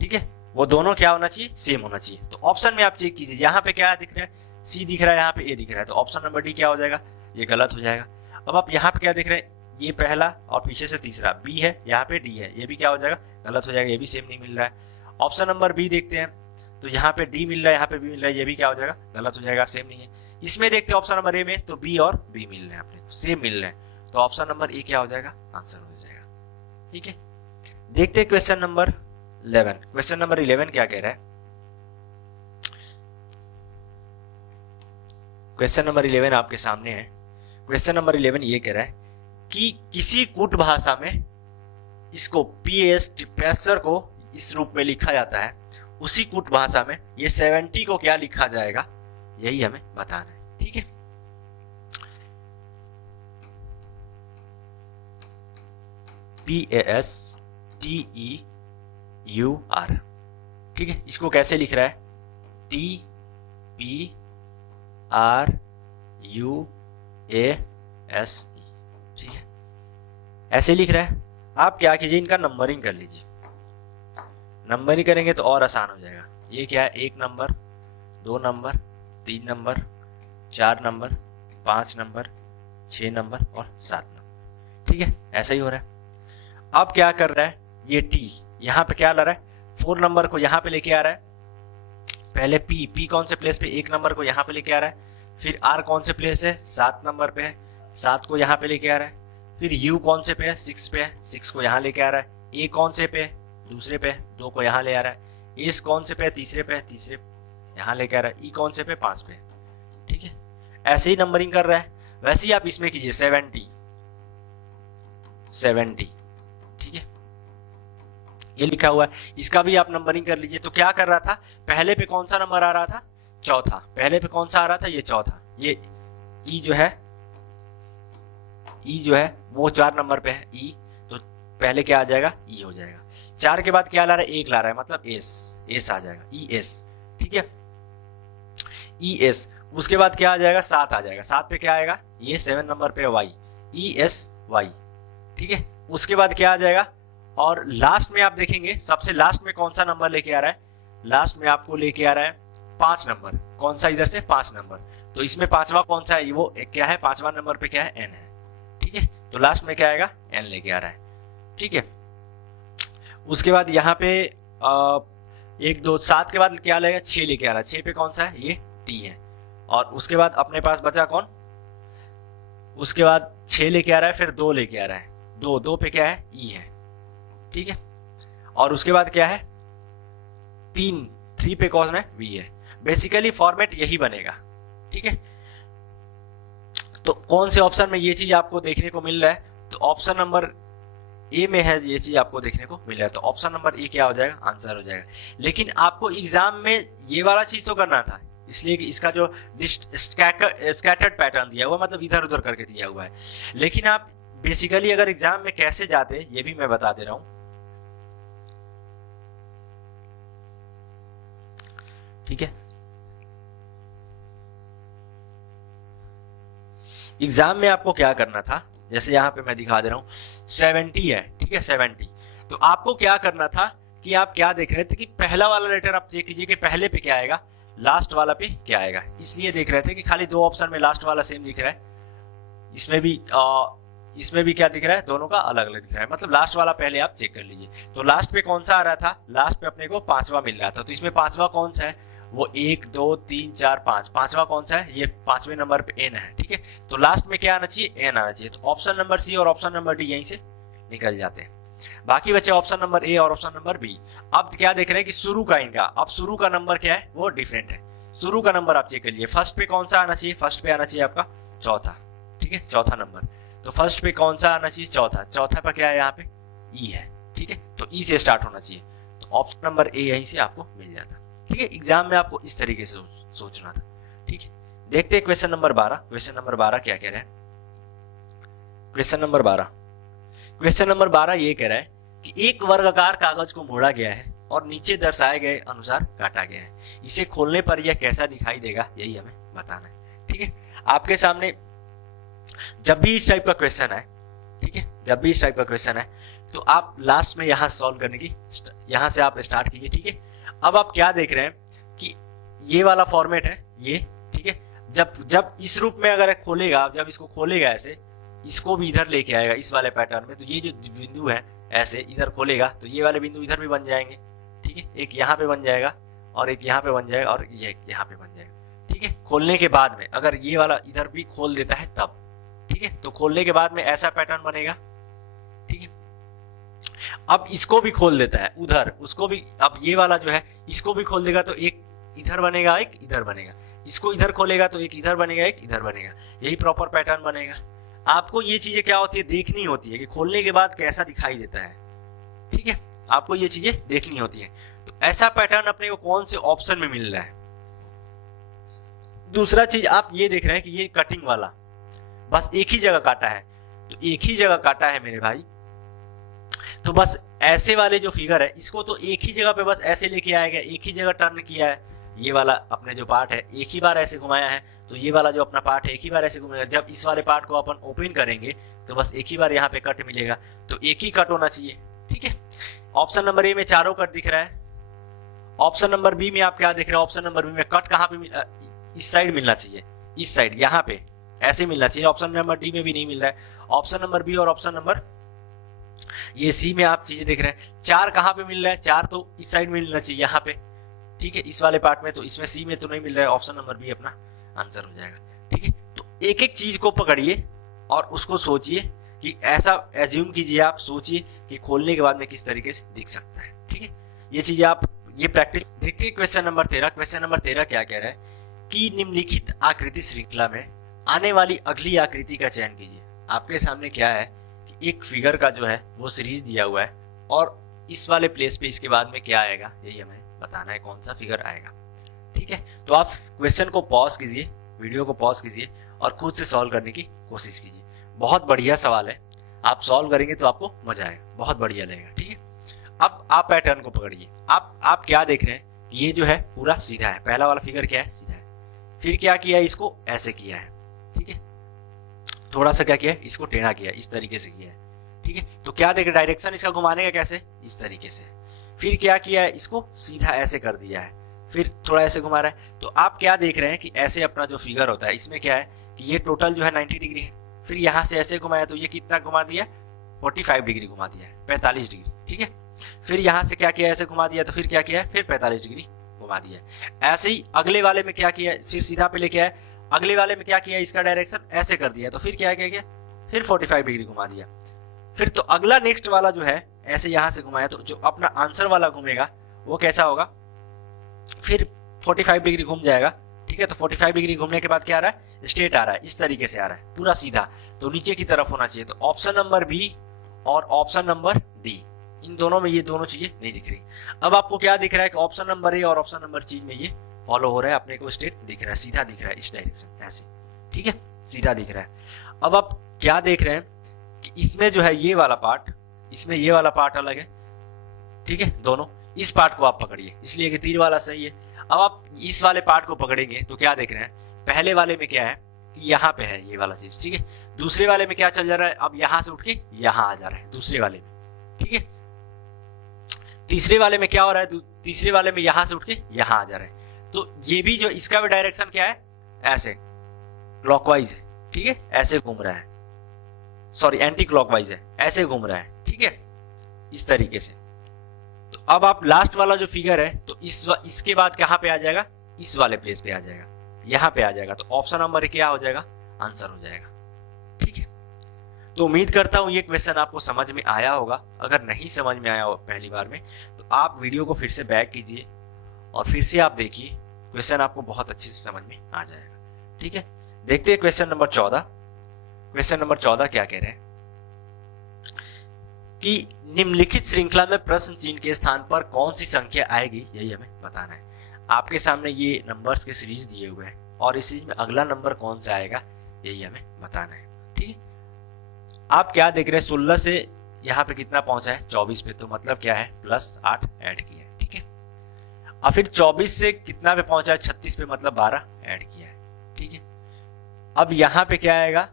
ठीक है, वो दोनों क्या होना चाहिए? सेम होना चाहिए। तो ऑप्शन में आप चेक कीजिए, यहाँ पे क्या दिख रहा है? सी दिख रहा है, यहाँ पे ए दिख रहा है, तो ऑप्शन नंबर डी क्या हो जाएगा? ये गलत हो जाएगा। अब आप यहाँ पे क्या दिख रहे हैं? ये पहला और पीछे से तीसरा बी है, यहाँ पे डी है, ये भी क्या हो जाएगा? गलत हो जाएगा, ये भी सेम नहीं मिल रहा है। ऑप्शन नंबर बी देखते हैं तो यहाँ पे डी मिल रहा है, यहाँ पे बी मिल रहा है, ये भी क्या हो जाएगा? गलत हो जाएगा, सेम नहीं है। इसमें देखते हैं ऑप्शन नंबर ए में, तो बी और बी मिल रहे हैं अपने को, सेम मिल रहे हैं, तो ऑप्शन नंबर ए क्या हो जाएगा? आंसर हो जाएगा। ठीक है, देखते हैं क्वेश्चन नंबर 11। क्वेश्चन नंबर 11 क्या कह रहा है? क्वेश्चन नंबर 11 आपके सामने है। क्वेश्चन नंबर 11 ये कह रहा है कि किसी कूट भाषा में इसको पैसर को इस रूप में लिखा जाता है, उसी कूट भाषा में ये 70 को क्या लिखा जाएगा, यही हमें बताना है। ठीक है, PASTEUR। ठीक है, इसको कैसे लिख रहा है? TPRUASE। ठीक है, ऐसे लिख रहा है। आप क्या कीजिए, इनका नंबरिंग कर लीजिए। नंबरिंग करेंगे तो और आसान हो जाएगा। ये क्या है? 1 number, 2 number, 3 number, 4 number, 5 number, 6 number और 7 नंबर। ठीक है, ऐसा ही हो रहा है। अब क्या कर रहा है? ये टी यहाँ पे क्या ला रहा है? 4 नंबर को यहाँ पे लेके आ रहा है। पहले पी कौन से प्लेस पे? 1 नंबर को यहाँ पे लेके आ रहा है। फिर आर कौन से प्लेस है? 7 नंबर पे है, 7 को यहाँ पे लेके आ रहा है। फिर यू कौन से पे है? 6 पे है, 6 को यहाँ लेके आ रहा है। ए कौन से पे है? दूसरे पे, 2 को यहाँ ले आ रहा है। एस कौन से पे? तीसरे पे, तीसरे यहाँ लेके आ रहा है। ई कौन से पे? 5 पे। ठीक है, ऐसे ही नंबरिंग कर रहा है। वैसे ही आप इसमें कीजिए 70। ठीक है, ये लिखा हुआ है, इसका भी आप नंबरिंग कर लीजिए। तो क्या कर रहा था? पहले पे कौन सा नंबर आ रहा था? चौथा। पहले पे कौन सा आ रहा था? ये चौथा। ये ई जो है वो 4 नंबर पे है ई, तो पहले क्या आ जाएगा? ई हो जाएगा। 4 के बाद क्या ला रहा है? 1 ला रहा है, मतलब एस आ जाएगा, ई एस। ठीक है, ई एस। उसके बाद क्या आ जाएगा? 7 आ जाएगा। 7 पे क्या आएगा? ये 7 नंबर पे वाई, ई एस वाई। ठीक है, उसके बाद क्या आ जाएगा? और लास्ट में आप देखेंगे, सबसे लास्ट में कौन सा नंबर लेके आ रहा है? लास्ट में आपको लेके आ रहा है 5 नंबर। कौन सा? इधर से 5 नंबर। तो इसमें 5वां कौन सा है? वो क्या है? 5वां नंबर पे क्या है? एन है। ठीक है, तो लास्ट में क्या आएगा? एन लेके आ रहा है। ठीक है, उसके बाद यहाँ पे 1 2 7 के बाद क्या लेगा? 6 लेके आ रहा है। 6 पे कौन सा है? ये टी है। और उसके बाद अपने पास बचा कौन? उसके बाद 6 लेके आ रहा है, फिर 2 लेके आ रहा है। 2 पे क्या है? ई है। ठीक है, और उसके बाद क्या है? 3 पे कौन है? वी है। बेसिकली फॉर्मेट यही बनेगा। ठीक है, तो कौन से ऑप्शन में ये चीज आपको देखने को मिल रहा है? तो ऑप्शन नंबर ए में है, ये चीज आपको देखने को मिला है, तो ऑप्शन नंबर ए क्या हो जाएगा, आंसर हो जाएगा। लेकिन आपको एग्जाम में ये वाला चीज तो करना था, इसलिए कि इसका जो स्कैटर्ड पैटर्न दिया हुआ मतलब इधर उधर करके दिया हुआ है। लेकिन आप बेसिकली अगर एग्जाम में कैसे जाते ये भी मैं बता दे रहा हूं, ठीक है। एग्जाम में आपको क्या करना था, जैसे यहाँ पे मैं दिखा दे रहा हूँ 70 है, ठीक है 70। तो आपको क्या करना था कि आप क्या देख रहे थे कि पहला वाला लेटर आप चेक कीजिए कि पहले पे क्या आएगा, लास्ट वाला पे क्या आएगा। इसलिए देख रहे थे कि खाली दो ऑप्शन में लास्ट वाला सेम दिख रहा है, इसमें भी क्या दिख रहा है, दोनों का अलग अलग दिख रहा है, मतलब लास्ट वाला पहले आप चेक कर लीजिए। तो लास्ट पे कौन सा आ रहा था, लास्ट पे अपने को पांचवा मिल रहा था, तो इसमें पांचवा कौन सा है, वो 1 2 3 4 5, पांचवा कौन सा है, ये पांचवें नंबर पे एन है, ठीक है। तो लास्ट में क्या आना चाहिए, एन आना चाहिए। तो ऑप्शन नंबर सी और ऑप्शन नंबर डी यहीं से निकल जाते हैं। बाकी बचे ऑप्शन नंबर ए और ऑप्शन नंबर बी। अब क्या देख रहे हैं कि शुरू का इनका, अब शुरू का नंबर क्या है, वो डिफरेंट है। शुरू का नंबर आप चेक कर लीजिए, फर्स्ट पे कौन सा आना चाहिए, फर्स्ट पे आना चाहिए आपका चौथा, ठीक है, चौथा नंबर। तो फर्स्ट पे कौन सा आना चाहिए, चौथा, चौथा पे क्या है, यहाँ पे ई है, ठीक है। तो ई से स्टार्ट होना चाहिए, तो ऑप्शन नंबर ए यहीं से आपको मिल जाता, ठीक है। एग्जाम में आपको इस तरीके से सोचना था, ठीक है। देखते हैं क्वेश्चन नंबर 12। क्वेश्चन नंबर 12 क्या कह रहा है, क्वेश्चन नंबर 12 ये कह रहा है कि एक वर्गाकार कागज को मोड़ा गया है और नीचे दर्शाए गए अनुसार काटा गया है। इसे खोलने पर यह कैसा दिखाई देगा, यही हमें बताना है, ठीक है। आपके सामने जब भी इस टाइप का क्वेश्चन है, ठीक है, जब भी इस टाइप का क्वेश्चन है तो आप लास्ट में यहां सॉल्व करने की, यहां से आप स्टार्ट कीजिए, ठीक है। अब आप क्या देख रहे हैं कि ये वाला फॉर्मेट है ये, ठीक है। जब इस रूप में अगर खोलेगा, जब इसको खोलेगा ऐसे, इसको भी इधर लेके आएगा इस वाले पैटर्न में, तो ये जो बिंदु है ऐसे इधर खोलेगा तो ये वाले बिंदु इधर भी बन जाएंगे, ठीक है। एक यहाँ पे बन जाएगा और एक यहाँ पे बन जाएगा और ये यहाँ पे बन जाएगा, ठीक है। खोलने के बाद में अगर ये वाला इधर भी खोल देता है तब, ठीक है, तो खोलने के बाद में ऐसा पैटर्न बनेगा, ठीक है। अब इसको भी खोल देता है उधर, उसको भी, अब ये वाला जो है इसको भी खोल देगा तो एक इधर बनेगा एक इधर बनेगा, इसको इधर खोलेगा तो एक इधर बनेगा एक इधर बनेगा, यही प्रॉपर पैटर्न बनेगा। आपको ये चीजें क्या होती है, देखनी होती है कि खोलने के बाद कैसा दिखाई देता है, ठीक है। आपको ये चीजें देखनी होती है। तो ऐसा पैटर्न अपने को कौन से ऑप्शन में मिल रहा है। दूसरा चीज आप ये देख रहे हैं कि ये कटिंग वाला बस एक ही जगह काटा है, तो एक ही जगह काटा है मेरे भाई, तो बस ऐसे वाले जो फिगर है इसको तो एक ही जगह पे बस ऐसे लेके आएगा, एक ही जगह टर्न किया है, ये वाला अपने जो पार्ट है एक ही बार ऐसे घुमाया है, तो ये वाला जो अपना पार्ट है एक ही बार ऐसे घुमाएगा। जब इस वाले पार्ट को अपन ओपन करेंगे तो बस एक ही बार यहाँ पे कट मिलेगा, तो एक ही कट होना चाहिए, ठीक है। ऑप्शन नंबर ए में चारों कट दिख रहा है। ऑप्शन नंबर बी में आप क्या देख रहे हो, ऑप्शन नंबर बी में कट कहाँ पे, इस साइड मिलना चाहिए, इस साइड यहाँ पे ऐसे मिलना चाहिए। ऑप्शन नंबर डी में भी नहीं मिल रहा है। ऑप्शन नंबर बी और ऑप्शन नंबर ये सी में आप चीजें देख रहे हैं, चार कहाँ पे मिल रहा है, चार तो इस साइड में मिलना चाहिए यहाँ पे, ठीक है, इस वाले पार्ट में, तो इसमें सी में तो नहीं मिल रहा है। ऑप्शन नंबर बी अपना आंसर हो जाएगा, ठीक है। तो एक एक चीज को पकड़िए और उसको सोचिए कि ऐसा एज्यूम कीजिए, आप सोचिए कि खोलने के बाद में किस तरीके से दिख सकता है, ठीक है। ये चीजें आप ये प्रैक्टिस। देखिए क्वेश्चन नंबर 13। क्वेश्चन नंबर 13 क्या कह रहा है कि निम्नलिखित आकृति श्रृंखला में आने वाली अगली आकृति का चयन कीजिए। आपके सामने क्या है कि एक फिगर का जो है वो सीरीज दिया हुआ है और इस वाले प्लेस पे इसके बाद में क्या आएगा यही हमें बताना है, कौन सा फिगर आएगा, ठीक है। तो आप क्वेश्चन को पॉज कीजिए, वीडियो को पॉज कीजिए और खुद से सॉल्व करने की कोशिश कीजिए। बहुत बढ़िया सवाल है, आप सॉल्व करेंगे तो आपको मजा आएगा, बहुत बढ़िया लगेगा, ठीक है। अब आप पैटर्न को पकड़िए। आप क्या देख रहे हैं, ये जो है पूरा सीधा है, पहला वाला फिगर क्या है, सीधा है। फिर क्या किया, इसको ऐसे किया है, ठीक है, थोड़ा सा क्या किया है, इसको टेढ़ा किया, इस तरीके से किया है, ठीक है। तो क्या देख, डायरेक्शन इसका घुमाने का कैसे, इस तरीके से। फिर क्या किया है, इसको सीधा ऐसे कर दिया है, फिर थोड़ा ऐसे घुमा रहा है। तो आप क्या देख रहे हैं कि ऐसे अपना जो फिगर होता है इसमें क्या है कि ये टोटल जो है 90 डिग्री है। फिर यहाँ से ऐसे घुमाया तो ये कितना घुमा दिया, 45 डिग्री घुमा दिया है, 45 डिग्री, ठीक है। फिर यहाँ से क्या किया, ऐसे घुमा दिया, तो फिर क्या किया, फिर 45 डिग्री घुमा दिया। ऐसे ही अगले वाले में क्या किया, फिर सीधा पे लेके आए, अगले वाले में क्या किया, इसका डायरेक्शन ऐसे कर दिया, तो फिर क्या किया, फिर 45 डिग्री घुमा दिया। फिर तो अगला नेक्स्ट वाला जो है ऐसे यहाँ से घुमाया, तो जो अपना आंसर वाला घूमेगा वो कैसा होगा, फिर 45 डिग्री घूम जाएगा, ठीक है। तो 45 डिग्री घूमने के बाद क्या आ रहा है, स्ट्रेट आ रहा है, इस तरीके से आ रहा है, पूरा सीधा, तो नीचे की तरफ होना चाहिए। तो ऑप्शन नंबर बी और ऑप्शन नंबर डी, इन दोनों में ये दोनों चीजें नहीं दिख रही। अब आपको क्या दिख रहा है कि ऑप्शन नंबर ए और ऑप्शन नंबर चीज में ये फॉलो हो रहा है, अपने को स्टेट दिख रहा है, सीधा दिख रहा है इस डायरेक्शन ऐसे, ठीक है, सीधा दिख रहा है। अब आप क्या देख रहे हैं कि इसमें जो है ये वाला पार्ट, इसमें ये वाला पार्ट अलग है, ठीक है, दोनों इस पार्ट को आप पकड़िए, इसलिए कि तीर वाला सही है। अब आप इस वाले पार्ट को पकड़ेंगे तो क्या देख रहे हैं, पहले वाले में क्या है कि यहाँ पे है ये वाला चीज, ठीक है। दूसरे वाले में क्या चल जा रहा है, अब यहां से उठ के यहां आ जा रहा है दूसरे वाले में, ठीक है। तीसरे वाले में क्या हो रहा है, तीसरे वाले में यहां से उठ के यहां आ जा रहा है। तो ये भी जो इसका भी डायरेक्शन क्या है, ऐसे क्लॉकवाइज है, ठीक है, ऐसे घूम रहा है, सॉरी एंटी क्लॉकवाइज है, ऐसे घूम रहा है, ठीक है, इस तरीके से। तो अब आप लास्ट वाला जो फिगर है तो इसके बाद कहां पे आ जाएगा, इस वाले प्लेस पे आ जाएगा, यहां पे आ जाएगा। तो ऑप्शन नंबर क्या हो जाएगा, आंसर हो जाएगा, ठीक है। तो उम्मीद करता हूं ये क्वेश्चन आपको समझ में आया होगा। अगर नहीं समझ में आया हो पहली बार में तो आप वीडियो को फिर से बैक कीजिए और फिर से आप देखिए, क्वेश्चन आपको बहुत अच्छे से समझ में आ जाएगा, ठीक है। देखते हैं क्वेश्चन नंबर 14। क्वेश्चन नंबर 14 क्या कह रहे हैं कि निम्नलिखित श्रृंखला में प्रश्न चिन्ह के स्थान पर कौन सी संख्या आएगी, यही हमें बताना है। आपके सामने ये नंबर्स के सीरीज दिए हुए हैं और इस सीरीज में अगला नंबर कौन सा आएगा यही हमें बताना है, ठीक है। आप क्या देख रहे हैं, 16 से यहाँ पे कितना पहुंचा है, 24 पे, तो मतलब क्या है +8 ऐड किया है, ठीक है। और फिर 24 से कितना पे पहुंचा है, 36 पे, मतलब 12 ऐड किया है, ठीक है। अब यहाँ पे क्या आएगा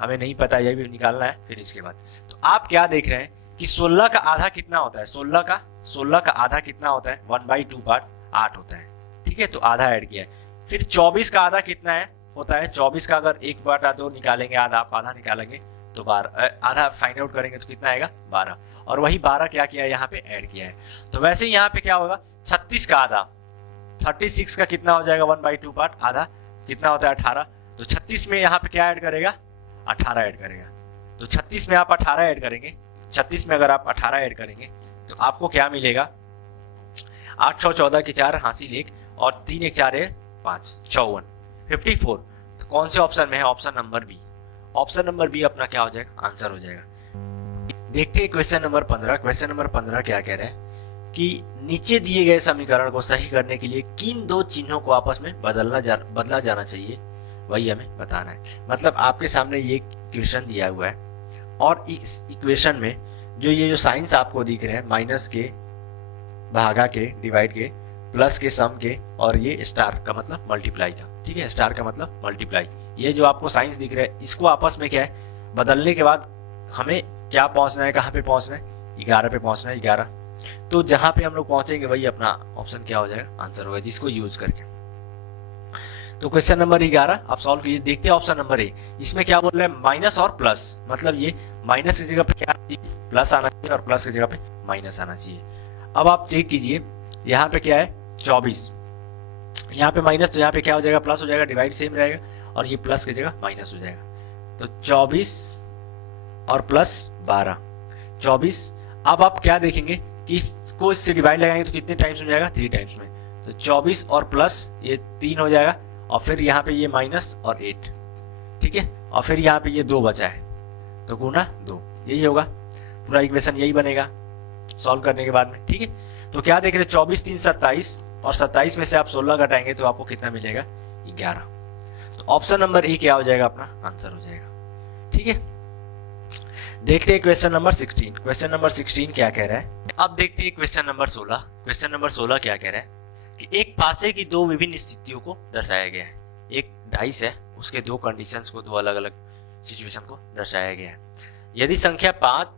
हमें नहीं पता, यह भी निकालना है। फिर इसके बाद तो आप क्या देख रहे हैं कि 16 का आधा कितना होता है, 16 का आधा कितना होता है, 1/2 पार्ट 8 होता है, ठीक है, तो आधा ऐड किया है। फिर 24 का आधा कितना है होता है, 24 का अगर 1/2 निकालेंगे, आधा आप आधा निकालेंगे तो 12, आधा फाइंड आउट करेंगे तो कितना आएगा 12, और वही 12 क्या किया है यहाँ पे ऐड किया है। तो वैसे ही यहाँ पे क्या होगा, 36 का आधा, 36 का कितना हो जाएगा, 1/2 पार्ट आधा कितना होता है 18, तो 36 में यहाँ पे क्या ऐड करेगा, 18 ऐड करेगा। तो 36 में आप 18 ऐड करेंगे, 36 में अगर आप 18 ऐड करेंगे तो आपको क्या मिलेगा, 8 6 14 की 4 हासिल 1 और 3 1 4 है 5, 54, 54। तो कौन से ऑप्शन में है, option number B. Option number B अपना क्या हो जाएगा, आंसर हो जाएगा। देखते हैं क्वेश्चन नंबर 15। क्वेश्चन नंबर 15 क्या कह रहा है कि नीचे दिए गए समीकरण को सही करने के लिए किन दो चिन्हों को आपस में बदला जाना चाहिए, वही हमें बताना है। मतलब आपके सामने ये इक्वेशन दिया हुआ है और इस इक्वेशन में जो ये जो साइंस आपको दिख रहे हैं, माइनस के, भागा के, डिवाइड के, प्लस के, सम के, और ये स्टार का मतलब मल्टीप्लाई का, ठीक है, स्टार का मतलब मल्टीप्लाई, ये जो आपको साइंस दिख रहा है इसको आपस में क्या है बदलने के बाद हमें क्या पहुंचना है, कहां पे पहुंचना है, 11 पे पहुंचना है, 11। तो जहां पे हम लोग पहुंचेंगे वही अपना ऑप्शन क्या हो जाएगा, आंसर होगा, जिसको यूज करके। तो क्वेश्चन नंबर 11 आप सॉल्व कीजिए। देखते हैं ऑप्शन नंबर ए, इसमें क्या बोल रहा है, माइनस और प्लस, मतलब ये माइनस की जगह पे क्या आना चाहिए, प्लस आना चाहिए, और प्लस की जगह पे माइनस आना चाहिए। अब आप चेक कीजिए, यहाँ पे क्या है 24, यहाँ पे माइनस, तो यहाँ पे क्या हो जाएगा, प्लस हो जाएगा, डिवाइड सेम रहेगा, और ये प्लस की जगह माइनस हो जाएगा। तो 24 और प्लस 12, 24। अब आप क्या देखेंगे कि इसको इससे डिवाइड लगाएंगे तो कितने टाइम्स में जाएगा, 3 टाइम्स में। तो 24 और प्लस ये 3 हो जाएगा, और फिर यहाँ पे ये माइनस और 8, ठीक है, और फिर यहाँ पे ये 2 बचा है, तो गुना 2, यही होगा पूरा इक्वेशन, यही बनेगा सॉल्व करने के बाद में, ठीक है। तो क्या देख रहे हैं, 24 3 27, और 27 में से आप 16 घटाएंगे तो आपको कितना मिलेगा, 11। तो ऑप्शन नंबर ए क्या हो जाएगा, अपना आंसर हो जाएगा, ठीक है। देखते हैं क्वेश्चन नंबर 16। क्वेश्चन नंबर 16 क्या कह रहा है, अब देखते हैं क्वेश्चन नंबर 16। क्वेश्चन नंबर 16 क्या कह रहा है कि एक पासे की दो विभिन्न स्थितियों को दर्शाया गया है। एक डाइस है, उसके दो कंडीशंस को, दो अलग अलग सिचुएशन को दर्शाया गया है। यदि संख्या 5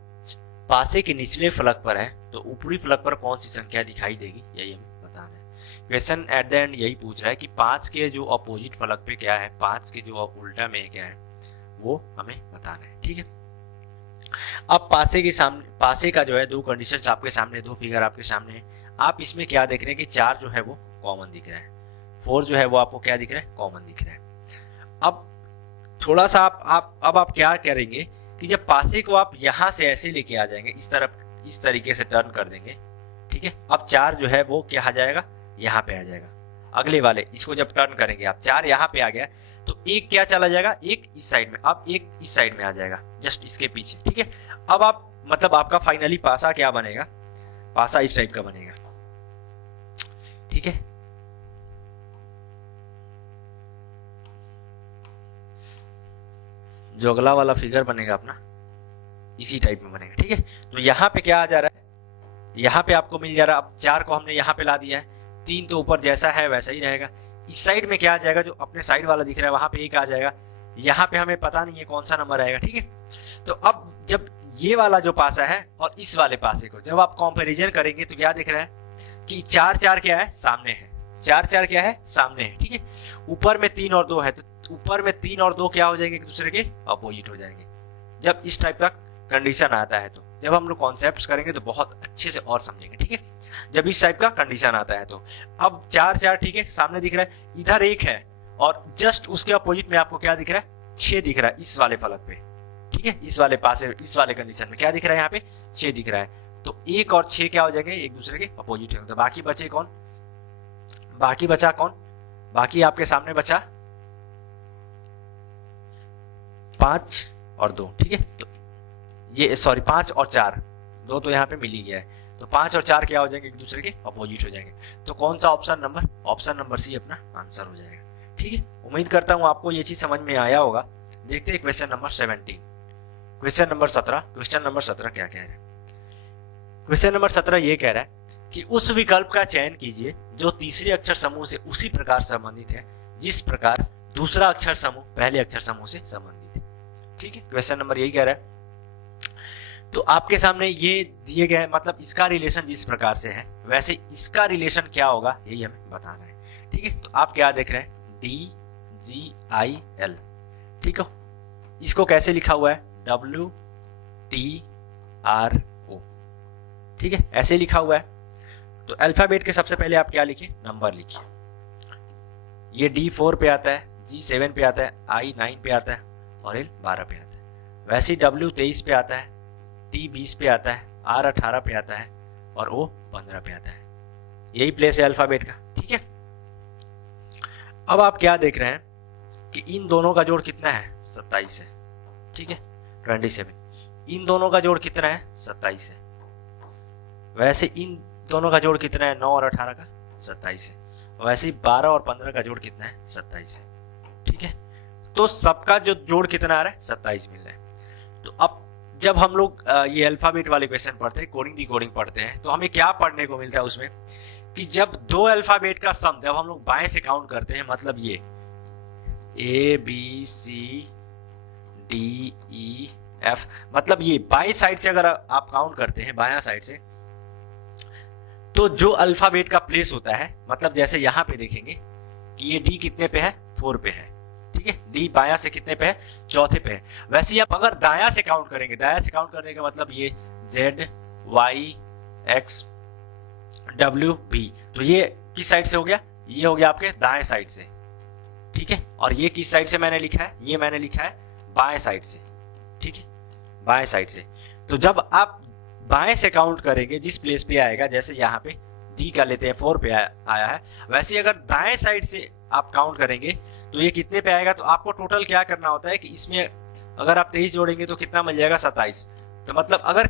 पासे के निचले फलक पर है तो ऊपरी फलक पर कौन सी संख्या दिखाई देगी, यही हमें बताना है। क्वेश्चन एट द एंड यही पूछ रहा है कि 5 के जो अपोजिट फलक पे क्या है, 5 के जो उल्टा में क्या है, वो हमें बताना है, ठीक है। अब पासे के सामने, पासे का जो है दो कंडीशंस आपके सामने, दो फिगर आपके सामने है। आप इसमें क्या देख रहे हैं कि 4 जो है वो कॉमन दिख रहा है, 4 जो है वो आपको क्या दिख रहा है, कॉमन दिख रहा है। अब थोड़ा सा आप क्या करेंगे कि जब पासे को आप यहां से ऐसे लेके आ जाएंगे, इस तरफ, इस तरीके से टर्न कर देंगे, ठीक है। अब 4 जो है वो क्या आ जाएगा, यहाँ पे आ जाएगा। अगले वाले इसको जब टर्न करेंगे आप, 4 यहाँ पे आ गया तो एक क्या चला जाएगा, एक इस साइड में, अब एक इस साइड में आ जाएगा, जस्ट इसके पीछे, ठीक है। अब आप मतलब आपका फाइनली पासा क्या बनेगा, पासा इस टाइप का बनेगा, ठीक है। जो अगला वाला फिगर बनेगा अपना इसी टाइप में बनेगा, ठीक है। तो यहाँ पे क्या आ जा रहा है, यहाँ पे आपको मिल जा रहा है, अब 4 को हमने यहाँ पे ला दिया है, 3 तो ऊपर जैसा है वैसा ही रहेगा। इस साइड में क्या आ जाएगा, जो अपने साइड वाला दिख रहा है वहां पे 1 आ जाएगा, यहाँ पे हमें पता नहीं है कौन सा नंबर आएगा, ठीक है। तो अब जब ये वाला जो पासा है और इस वाले पासे को जब आप कंपैरिजन करेंगे तो क्या दिख रहा है कि 4 4 क्या है, सामने है, 4 4 क्या है, सामने है, ठीक है। ऊपर में 3 और 2 है, तो ऊपर में 3 और 2 क्या हो जाएंगे, एक दूसरे के अपोजिट हो जाएंगे जब इस टाइप का कंडीशन आता है। तो जब हम लोग कॉन्सेप्ट करेंगे तो बहुत अच्छे से और समझेंगे, ठीक है, जब इस टाइप का कंडीशन आता है। तो अब 4 4 ठीक है, सामने दिख रहा है, इधर 1 है और जस्ट उसके अपोजिट में आपको क्या दिख रहा है, 6 दिख रहा है इस वाले फलक पे, ठीक है। इस वाले पास इस वाले कंडीशन में क्या दिख रहा है, यहाँ पे 6 दिख रहा है। तो 1 और 6 क्या हो जाएंगे, एक दूसरे के अपोजिट होंगे। तो बाकी बचे कौन, बाकी बचा कौन, बाकी आपके सामने बचा 5 और 2, ठीक है। तो ये सॉरी 5 और 4, 2 तो यहाँ पे मिल ही गया है, तो 5 और 4 क्या हो जाएंगे, एक दूसरे के अपोजिट हो जाएंगे। तो कौन सा option number, option number C अपना आंसर हो जाएगा, ठीक है। उम्मीद करता हूं आपको ये चीज समझ में आया होगा। देखते हैं question number 17, question number 17। Question number 17 क्या कह रहा है, क्वेश्चन नंबर 17 ये कह रहा है कि उस विकल्प का चयन कीजिए जो तीसरे अक्षर समूह से उसी प्रकार संबंधित है जिस प्रकार दूसरा अक्षर समूह पहले अक्षर समूह से संबंधित है, ठीक है। क्वेश्चन नंबर यही कह रहा है। तो आपके सामने ये दिए गए, मतलब इसका रिलेशन जिस प्रकार से है वैसे इसका रिलेशन क्या होगा यही हमें बताना है, ठीक है। तो आप क्या देख रहे हैं, DGIL, ठीक है। इसको कैसे लिखा हुआ है, WTRO, ठीक है, ऐसे लिखा हुआ है। तो अल्फाबेट के सबसे पहले आप क्या लिखिए, नंबर लिखिए। ये D 4 पे आता है, G 7 पे आता है, I 9 पे आता है और L 12 पे आता है। वैसे ही W 23 पे आता है, T 20 पे आता है, R 18 पे आता है और O 15 पे आता है। यही प्लेस है अल्फाबेट का, ठीक है। अब आप क्या देख रहे हैं कि इन दोनों का जोड़ कितना है, 27 है, ठीक है, 27। इन दोनों का जोड़ कितना है, 27 है। वैसे इन दोनों का जोड़ कितना है, 9 और 18 का 27 है। वैसे ही 12 और 15 का जोड़ कितना है, 27 है, ठीक है। तो सबका जो जोड़ कितना आ रहा है, 27 मिल रहा है। तो अब जब हम लोग ये अल्फाबेट वाले क्वेश्चन पढ़ते हैं, कोडिंग डिकोडिंग पढ़ते हैं, तो हमें क्या पढ़ने को मिलता है उसमें कि जब दो अल्फाबेट का सम जब हम लोग बाएं से काउंट करते हैं, मतलब ये ABCDEF, मतलब ये बाएं साइड से अगर आप काउंट करते हैं, बायां साइड से, तो जो अल्फाबेट का प्लेस होता है, मतलब जैसे यहां पे देखेंगे कि ये D कितने पे है, 4 पे है, ठीक है। D बायां से कितने पे है, चौथे पे है। वैसे ही आप अगर दायां से काउंट करेंगे, दायां से काउंट करने का मतलब ये ZYXWB, तो ये किस साइड से हो गया, ये हो गया आपके दाएं साइड से, ठीक है। और ये किस साइड से मैंने लिखा है, ये मैंने लिखा है बाएं साइड से, ठीक है, बाएं साइड से। तो जब आप बाएं से काउंट करेंगे जिस प्लेस पे आएगा, जैसे यहाँ पे D का लेते हैं 4 पे आया है, वैसे ही अगर दाएं साइड से आप काउंट करेंगे तो ये कितने पे आएगा। तो आपको टोटल क्या करना होता है कि इसमें अगर आप 23 जोड़ेंगे तो कितना मिल जाएगा, 27। तो मतलब अगर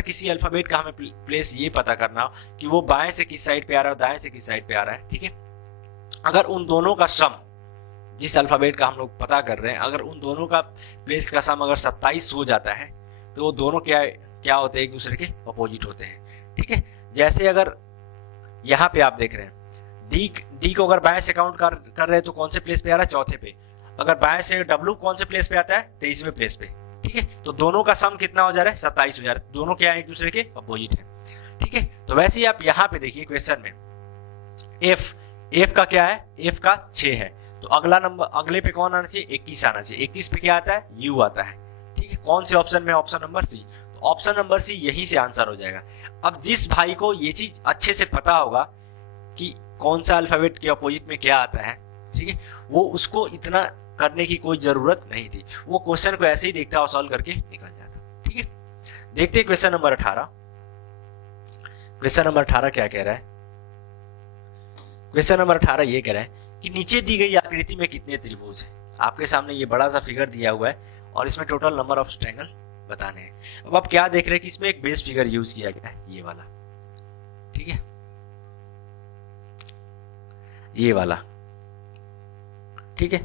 किसी अल्फाबेट का हमें प्लेस ये पता करना हो कि वो बाएं से किस साइड पे आ रहा है, दाएं से किस साइड पे आ रहा है, ठीक है। अगर उन दोनों का सम, जिस अल्फाबेट का हम लोग पता कर रहे हैं, अगर उन दोनों का प्लेस का सम अगर 27 हो जाता है तो वो दोनों क्या होते हैं, एक दूसरे के अपोजिट होते हैं, ठीक है। जैसे अगर यहाँ पे आप देख रहे हैं D को अगर बाएं से काउंट कर रहे हैं तो कौन से प्लेस पे आ रहा है, चौथे पे। अगर बाएं से W कौन से प्लेस पे आता है, 23वें प्लेस पे, ठीक है। तो दोनों का सम कितना हो जा रहा है, 27 हो जा रहा है। दोनों क्या है, एक दूसरे के अपोजिट है, ठीक है। तो वैसे ही आप यहाँ पे देखिए क्वेश्चन में F का क्या है, F का 6 है, तो अगला नंबर, अगले पे कौन आना चाहिए, 21 आना चाहिए। 21 पे क्या आता है, U आता है, ठीक है। कौन से ऑप्शन में, ऑप्शन नंबर सी। तो ऑप्शन नंबर सी यहीं से आंसर हो जाएगा। अब जिस भाई को ये चीज अच्छे से पता होगा कि कौन सा अल्फाबेट के अपोजिट में क्या आता है, ठीक है, वो उसको इतना करने की कोई जरूरत नहीं थी, वो क्वेश्चन को ऐसे ही देखता और सॉल्व करके निकल जाता, ठीक है। देखते हैं क्वेश्चन नंबर 18। क्वेश्चन नंबर 18 क्या कह रहा है, क्वेश्चन नंबर 18 ये कह रहा है कि नीचे दी गई आकृति में कितने त्रिभुज है। आपके सामने ये बड़ा सा फिगर दिया हुआ है और इसमें टोटल नंबर ऑफ ट्रायंगल बताने हैं। अब आप क्या देख रहे हैं कि इसमें एक बेस फिगर यूज किया गया है, ये वाला, ठीक है, ये वाला, ठीक है।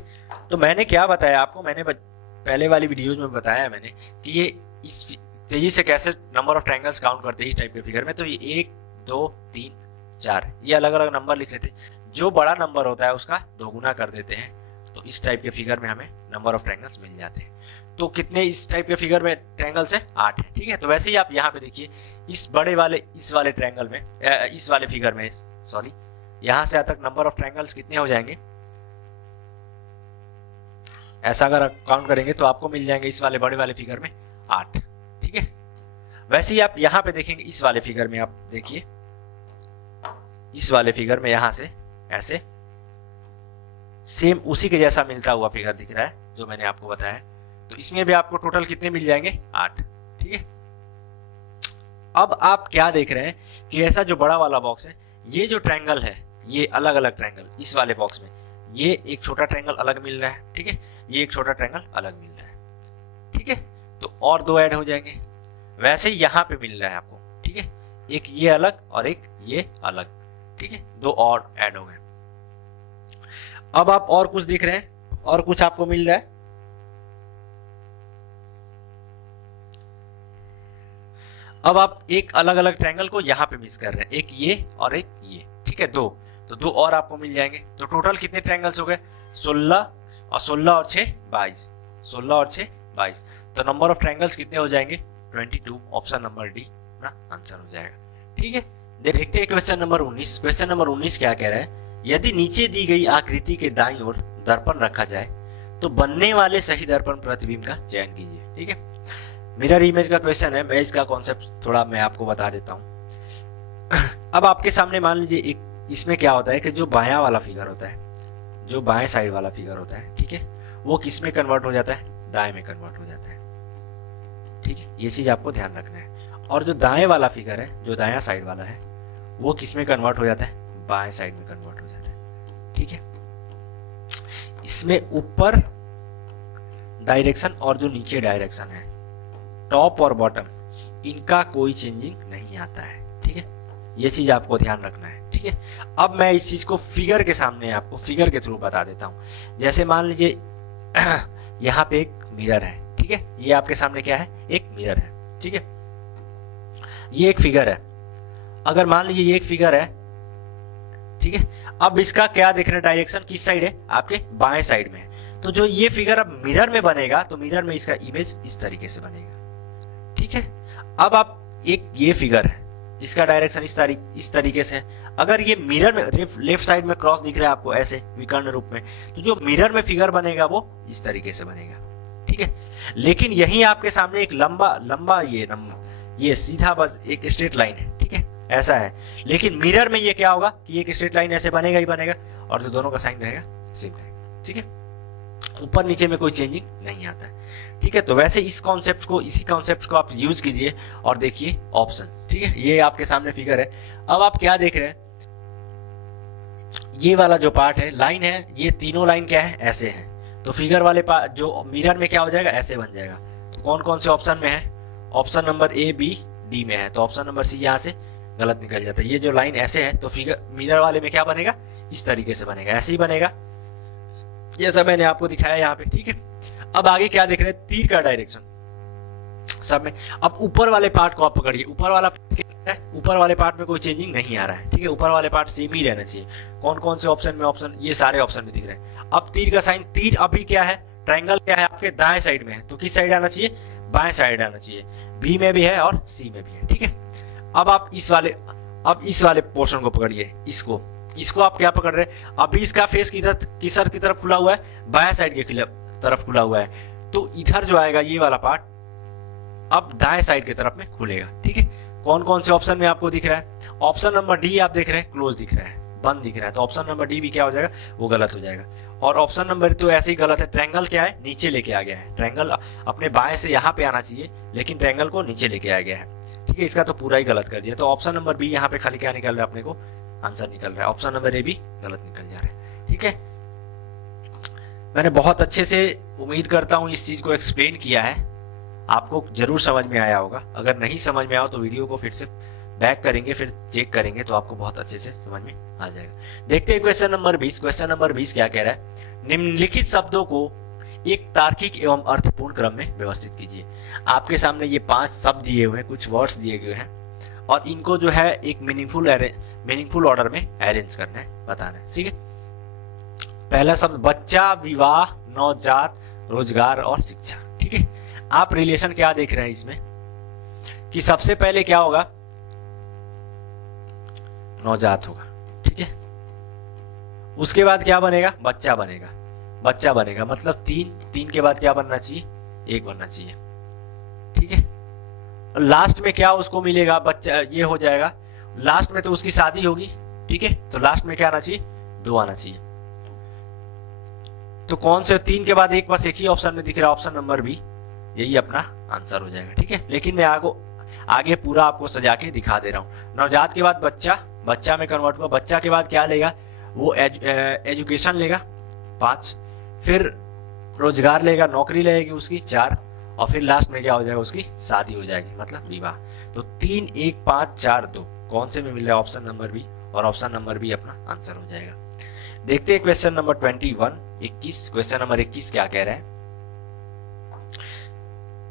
तो मैंने क्या बताया आपको, मैंने पहले वाली वीडियोज में बताया मैंने कि ये इस तेजी से कैसे नंबर ऑफ ट्रायंगल्स काउंट करते हैं इस टाइप के फिगर में। तो ये 1 2 3 4 ये अलग अलग नंबर लिख लेते हैं, जो बड़ा नंबर होता है उसका दोगुना कर देते हैं, तो इस टाइप के फिगर में हमें नंबर ऑफ ट्रायंगल्स मिल जाते हैं। तो कितने इस टाइप के फिगर में ट्रायंगल्स है? 8 है, ठीक है। तो वैसे ही आप यहाँ पे देखिए, इस बड़े वाले इस वाले ट्रायंगल में इस वाले फिगर में सॉरी, यहाँ से यहाँ तक नंबर ऑफ ट्रायंगल्स कितने हो जाएंगे, ऐसा अगर काउंट करेंगे तो आपको मिल जाएंगे इस वाले बड़े वाले फिगर में 8, ठीक है। वैसे ही आप यहाँ पे देखेंगे, इस वाले फिगर में आप देखिए, इस वाले फिगर में यहाँ से ऐसे सेम उसी के जैसा मिलता हुआ फिगर दिख रहा है जो मैंने आपको बताया। तो इसमें भी आपको टोटल कितने मिल जाएंगे? 8, ठीक है। अब आप क्या देख रहे हैं कि ऐसा जो बड़ा वाला बॉक्स है, ये जो ट्रायंगल है, ये अलग अलग ट्रायंगल इस वाले बॉक्स में, ये एक छोटा ट्रायंगल अलग मिल रहा है, ठीक है, ये एक छोटा ट्रायंगल अलग मिल रहा है, ठीक है। तो और 2 ऐड हो जाएंगे। वैसे ही यहाँ पे मिल रहा है आपको, ठीक है, एक ये अलग और एक ये अलग, ठीक है, 2 और ऐड हो गए। अब आप और कुछ देख रहे हैं, और कुछ आपको मिल रहा है। अब आप एक अलग अलग ट्रायंगल को यहाँ पे मिस कर रहे हैं, एक ये और एक ये, ठीक है, 2, तो 2 और आपको मिल जाएंगे। तो टोटल कितने ट्रायंगल्स हो गए? 16 और 16 और 6 22, 16 और 6 22। तो नंबर ऑफ ट्रायंगल्स कितने हो जाएंगे? 22। ऑप्शन नंबर डी ना आंसर हो जाएगा, ठीक है। देखते हैं क्वेश्चन नंबर 19। क्वेश्चन नंबर 19 क्या कह रहा है? यदि नीचे दी गई आकृति के दाईं ओर दर्पण रखा जाए तो बनने वाले सही दर्पण प्रतिबिंब का चयन कीजिए, ठीक है। मिरर इमेज का क्वेश्चन है, मैं इसका कॉन्सेप्ट थोड़ा मैं आपको बता देता हूं। अब आपके सामने मान लीजिए एक, इसमें क्या होता है कि जो बायां वाला फिगर होता है, जो बाएं साइड वाला फिगर होता है, ठीक है, वो किस में कन्वर्ट हो जाता है? दाएं में कन्वर्ट हो जाता है, ठीक है। ये चीज आपको ध्यान रखना है। और जो दाएं वाला फिगर है, जो दायां साइड वाला है, वो किस में कन्वर्ट हो जाता है? बाएं साइड में कन्वर्ट हो जाता है, ठीक है। इसमें ऊपर डायरेक्शन और जो नीचे डायरेक्शन है, टॉप और बॉटम, इनका कोई चेंजिंग नहीं आता है, ठीक है। ये चीज आपको ध्यान रखना है, ठीक है। अब मैं इस चीज को फिगर के सामने आपको फिगर के थ्रू बता देता हूं। जैसे मान लीजिए यहाँ पे एक मिरर है, ठीक है, ये आपके सामने क्या है? एक मिरर है, ठीक है। ये एक फिगर है, अगर मान लीजिए ये एक फिगर है, ठीक है। अब इसका क्या देख रहे हैं? डायरेक्शन किस साइड है? आपके बाएं साइड में है। तो जो ये फिगर अब मिरर में बनेगा, तो मिरर में इसका इमेज इस तरीके से बनेगा, ठीक है। अब आप एक ये फिगर है, इसका डायरेक्शन इस तरीके से है। अगर ये मिरर में लेफ्ट साइड में क्रॉस दिख रहा है आपको ऐसे विकर्ण रूप में, तो जो मिरर में फिगर बनेगा वो इस तरीके से बनेगा, ठीक है। लेकिन यही आपके सामने एक लंबा ये सीधा बस एक स्ट्रेट लाइन है, ठीक है, ऐसा है। लेकिन मिरर में ये क्या होगा कि एक स्ट्रेट लाइन ऐसे बनेगा ही बनेगा, और जो दोनों का साइन रहेगा सेम रहेगा, ठीक है। ऊपर नीचे में कोई चेंजिंग नहीं आता है, ठीक है। तो वैसे इसी कॉन्सेप्ट को आप यूज कीजिए और देखिए ऑप्शंस, ठीक है। ये आपके सामने फिगर है। अब आप क्या देख रहे हैं? ये वाला जो पार्ट है, लाइन है, ये तीनों लाइन क्या है? ऐसे है। तो फिगर वाले पार्ट जो मिरर में क्या हो जाएगा? ऐसे बन जाएगा। तो कौन कौन से ऑप्शन में है? Option number A, B, D में है। तो ऑप्शन नंबर सी यहाँ से गलत निकल जाता है। ये जो लाइन ऐसे है, तो फिगर मिरर वाले में क्या बनेगा? इस तरीके से बनेगा, ऐसे ही बनेगा जैसा मैंने आपको दिखाया यहाँ पे, ठीक है। अब आगे क्या देख रहे हैं? तीर का डायरेक्शन सब में। अब ऊपर वाले पार्ट को आप पकड़िए। ऊपर वाले पार्ट में कोई चेंजिंग नहीं आ रहा है, ठीक है। ऊपर वाले पार्ट सेम ही रहना चाहिए। कौन कौन से ऑप्शन में? ऑप्शन ये सारे ऑप्शन में दिख रहे हैं। अब तीर का साइन, तीर अभी क्या है? ट्रायंगल क्या है? आपके दाएं साइड में है, तो किस साइड आना चाहिए? बाएं साइड आना चाहिए। बी में भी है और सी में भी है, ठीक है। अब आप इस वाले पोर्शन को पकड़िए। इसको आप क्या पकड़ रहे हैं? अभी इसका फेस किस की तरफ खुला हुआ है? बाएं साइड के तरफ खुला हुआ है। तो इधर जो आएगा ये वाला पार्ट अब दाएं साइड की तरफ में खुलेगा, ठीक है। कौन कौन से ऑप्शन में आपको दिख रहा है? ऑप्शन नंबर डी आप देख रहे हैं, क्लोज दिख रहा है, बंद दिख रहा है। तो ऑप्शन नंबर डी भी क्या हो जाएगा? वो गलत हो जाएगा। और ऑप्शन नंबर तो ऐसे ही गलत है। ट्रायंगल क्या है? नीचे लेके आ गया है। ट्रायंगल अपने बाएं से यहाँ पे आना चाहिए, लेकिन ट्रायंगल को नीचे लेके आ गया है, ठीक है। इसका तो पूरा ही गलत कर दिया। तो ऑप्शन नंबर बी यहाँ पे खाली क्या निकल रहा है? अपने को आंसर निकल रहा है। ऑप्शन नंबर ए भी गलत निकल जा रहा है, ठीक है। मैंने बहुत अच्छे से, उम्मीद करता हूं, इस चीज को एक्सप्लेन किया है। आपको जरूर समझ में आया होगा। अगर नहीं समझ में आया तो वीडियो को फिर से बैक करेंगे, फिर चेक करेंगे तो आपको बहुत अच्छे से समझ में आ जाएगा। देखते हैं क्वेश्चन नंबर 20। क्वेश्चन नंबर 20 क्या कह रहा है, निम्नलिखित शब्दों को एक तार्किक एवं अर्थपूर्ण क्रम में व्यवस्थित कीजिए। आपके सामने ये 5 शब्द दिए हुए हैं, कुछ वर्ड्स दिए गए हैं और इनको जो है एक मीनिंगफुल ऑर्डर में अरेंज करना है, बताना है। ठीक है, पहला शब्द बच्चा, विवाह, नवजात, रोजगार और शिक्षा। ठीक है, आप रिलेशन क्या देख रहे हैं इसमें कि सबसे पहले क्या होगा, नवजात होगा। ठीक है, उसके बाद क्या बनेगा, बच्चा बनेगा। बच्चा बनेगा मतलब 3 के बाद क्या बनना चाहिए, 1 बनना चाहिए। ठीक है, लास्ट में क्या उसको मिलेगा, बच्चा, ये हो जाएगा। लास्ट में तो उसकी शादी होगी। ठीक है, तो लास्ट में क्या आना चाहिए, 2 आना चाहिए। तो कौन से 3 के बाद 1 बस एक ही ऑप्शन में दिख रहा है, ऑप्शन नंबर बी, यही अपना आंसर हो जाएगा। ठीक है, लेकिन मैं आगे पूरा आपको सजा के दिखा दे रहा हूं। नवजात के बाद बच्चा, बच्चा में कन्वर्ट हुआ। बच्चा के बाद क्या लेगा, वो एजुकेशन लेगा 5, फिर रोजगार लेगा, नौकरी लगेगी उसकी 4, और फिर लास्ट में क्या हो जाएगा, उसकी शादी हो जाएगी मतलब विवाह। तो 3, 1, 5, 4, 2 कौन से में मिल रहा है, ऑप्शन नंबर बी, और ऑप्शन नंबर बी अपना आंसर हो जाएगा। देखते हैं क्वेश्चन नंबर 21। क्वेश्चन नंबर 21 क्या कह रहे हैं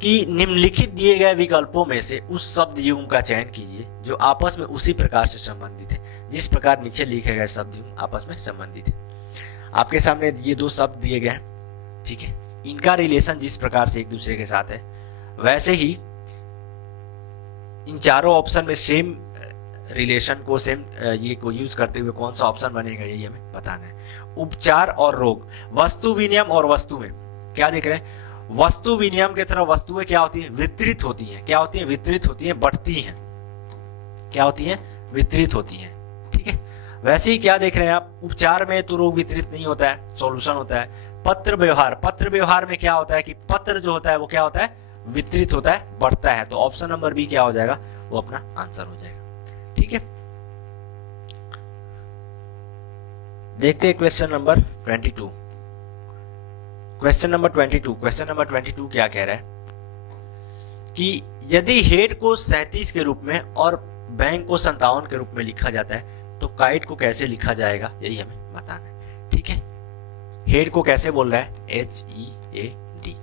कि निम्नलिखित दिए गए विकल्पों में से उस शब्द युग्म का चयन कीजिए जो आपस में उसी प्रकार से संबंधित है जिस प्रकार नीचे लिखे गए शब्द युग्म आपस में संबंधित है। आपके सामने ये 2 शब्द दिए गए हैं। ठीक है, इनका रिलेशन जिस प्रकार से एक दूसरे के साथ है, वैसे ही इन चारों ऑप्शन में सेम रिलेशन को, सेम ये को यूज करते हुए कौन सा ऑप्शन बनेगा, यही हमें बताना है। उपचार और रोग, वस्तु विनिमय और वस्तुएं, क्या देख रहे हैं, वस्तु विनिमय की तरह वस्तुएं क्या होती हैं, वितरित होती हैं। क्या होती हैं, वितरित होती हैं, बढ़ती हैं। क्या होती हैं, वितरित होती हैं। ठीक है, वैसे ही क्या देख रहे हैं आप, उपचार में तो रोग वितरित नहीं होता है, सॉल्यूशन होता है। पत्र व्यवहार में क्या होता है कि पत्र जो होता है वो क्या होता है, वितरित होता है, बढ़ता है। तो ऑप्शन नंबर बी क्या हो जाएगा, वो अपना आंसर हो जाएगा। ठीक है, देखते हैं क्वेश्चन नंबर 22। क्वेश्चन नंबर 22 क्या कह रहा है कि यदि हेड को 37 के रूप में और बैंक को 57 के रूप में लिखा जाता है तो काइट को कैसे लिखा जाएगा, यही हमें बताना है। ठीक है, हेड को कैसे बोल रहा है, HEAD,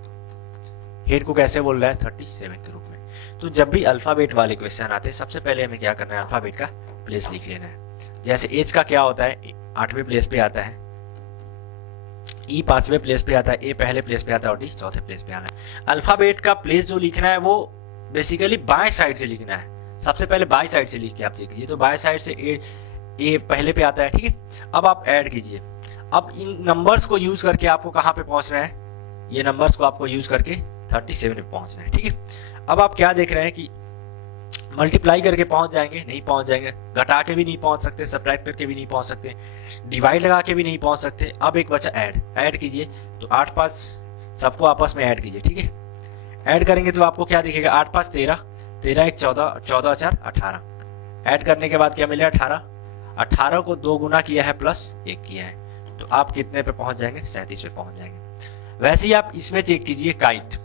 हेड को कैसे बोल रहा है 37 के रूप में। तो जब भी अल्फाबेट वाले क्वेश्चन आते हैं सबसे पहले हमें क्या करना है, अल्फाबेट का प्लेस लिख लेना है। जैसे एच का क्या होता है, 8वें प्लेस पे आता है, ई 5वें प्लेस पे आता है, ए पहले प्लेस पे आता है और डी 4थे प्लेस पे आना है। अल्फाबेट का प्लेस जो लिखना है वो बेसिकली बाएं साइड से लिखना है। सबसे पहले बाएं साइड से लिख के आप देखिए, तो बाएं साइड से ए पहले पे आता है। ठीक है, अब आप ऐड कीजिए। अब इन नंबर्स को यूज करके आपको कहां पे पहुंचना है, ये नंबर्स को आपको यूज करके 37 पे पहुंचना है। ठीक है, अब आप क्या देख रहे हैं कि मल्टीप्लाई करके पहुंच जाएंगे, नहीं पहुंच जाएंगे, घटा के भी नहीं पहुंच सकते, सब्ट्रैक्ट करके भी नहीं पहुंच सकते, डिवाइड लगा के भी नहीं पहुंच सकते। अब एक बचा ऐड कीजिए, तो 8 5 सबको आपस में ऐड कीजिए। ठीक है, ऐड करेंगे तो आपको क्या दिखेगा, 8 5 13, 13 1 14, 14 4 18। ऐड करने के बाद क्या मिला, 18। 18 को 2 गुना किया है प्लस 1 किया है, तो आप कितने पे पहुंच जाएंगे, 37 पे पहुंच जाएंगे। वैसे ही आप इसमें चेक कीजिए, काइट,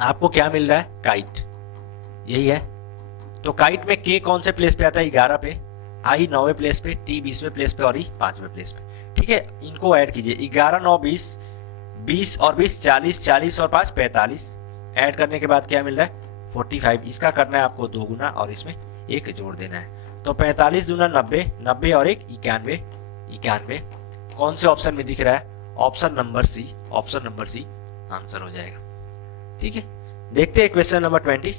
आपको क्या मिल रहा है, काइट, यही है। तो काइट में के कौन से प्लेस पे आता है, 11 पे, आई 9वें प्लेस पे, टी 20वें प्लेस पे और ई 5वें प्लेस पे। ठीक है, इनको ऐड कीजिए, 11 9 20, 20 और 20 40, 40 और 5 45। ऐड करने के बाद क्या मिल रहा है, 45। इसका करना है आपको 2 गुना और इसमें 1 जोड़ देना है, तो 45 दूना 90, 90 और 1 91, 91। कौन से ऑप्शन में दिख रहा है, option number C, option number C answer हो जाएगा। ठीक है, देखते हैं क्वेश्चन नंबर 23।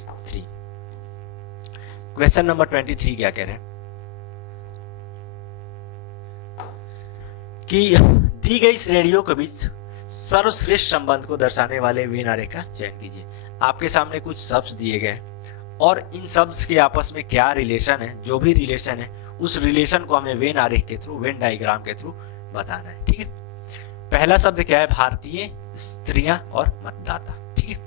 क्वेश्चन नंबर 23 क्या कह रहे हैं कि दी गई श्रेणियों के बीच सर्वश्रेष्ठ संबंध को दर्शाने वाले वेन आरेख का चयन कीजिए। आपके सामने कुछ शब्द दिए गए और इन शब्द के आपस में क्या रिलेशन है, जो भी रिलेशन है उस रिलेशन को हमें वेन आरेख के थ्रू, वेन डायग्राम के थ्रू बताना है। ठीक है, पहला शब्द क्या है, भारतीय, स्त्रियां और मतदाता। ठीक है,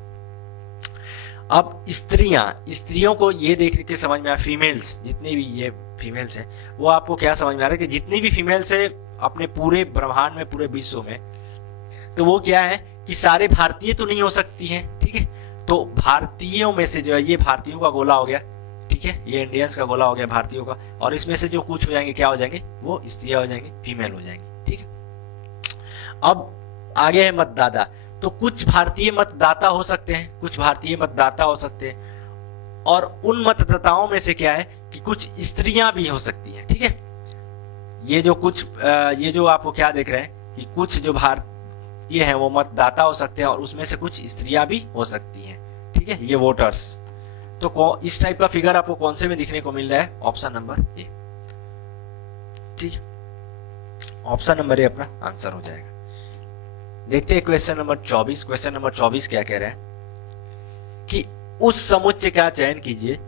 अब स्त्रियों को ये देख के समझ में आया, फीमेल्स जितनी भी ये फीमेल्स हैं वो आपको क्या समझ में आ रहा है कि जितनी भी फीमेल्स है अपने पूरे ब्रह्मांड में, पूरे विश्व में, तो वो क्या है कि सारे भारतीय तो नहीं हो सकती हैं। ठीक है, तो भारतीयों में से जो है, ये भारतीयों का गोला हो गया, ठीक है, ये इंडियंस का गोला हो गया भारतीयों का, और इसमें से जो कुछ हो जाएंगे क्या हो जाएंगे, वो स्त्रियां हो जाएंगी, फीमेल हो जाएंगी, ठीक है। अब आगे है मतदाता। तो कुछ भारतीय मतदाता हो सकते हैं, कुछ भारतीय मतदाता हो सकते हैं, और उन मतदाताओं में से क्या है कि कुछ स्त्रियां भी हो सकती हैं, ठीक है। ये जो आपको क्या देख रहे हैं कि कुछ जो भारतीय हैं वो मतदाता हो सकते हैं, और उसमें से कुछ स्त्रियां भी हो सकती हैं, ठीक है, ये वोटर्स। तो इस टाइप का फिगर आपको कौन से में दिखने को मिल रहा है, ऑप्शन नंबर ए, ठीक है, ऑप्शन नंबर ए अपना आंसर हो जाएगा। देखते हैं क्वेश्चन नंबर 24। क्वेश्चन नंबर 24 क्या कह रहे हैं कि उस समुच्चय का चयन कीजिए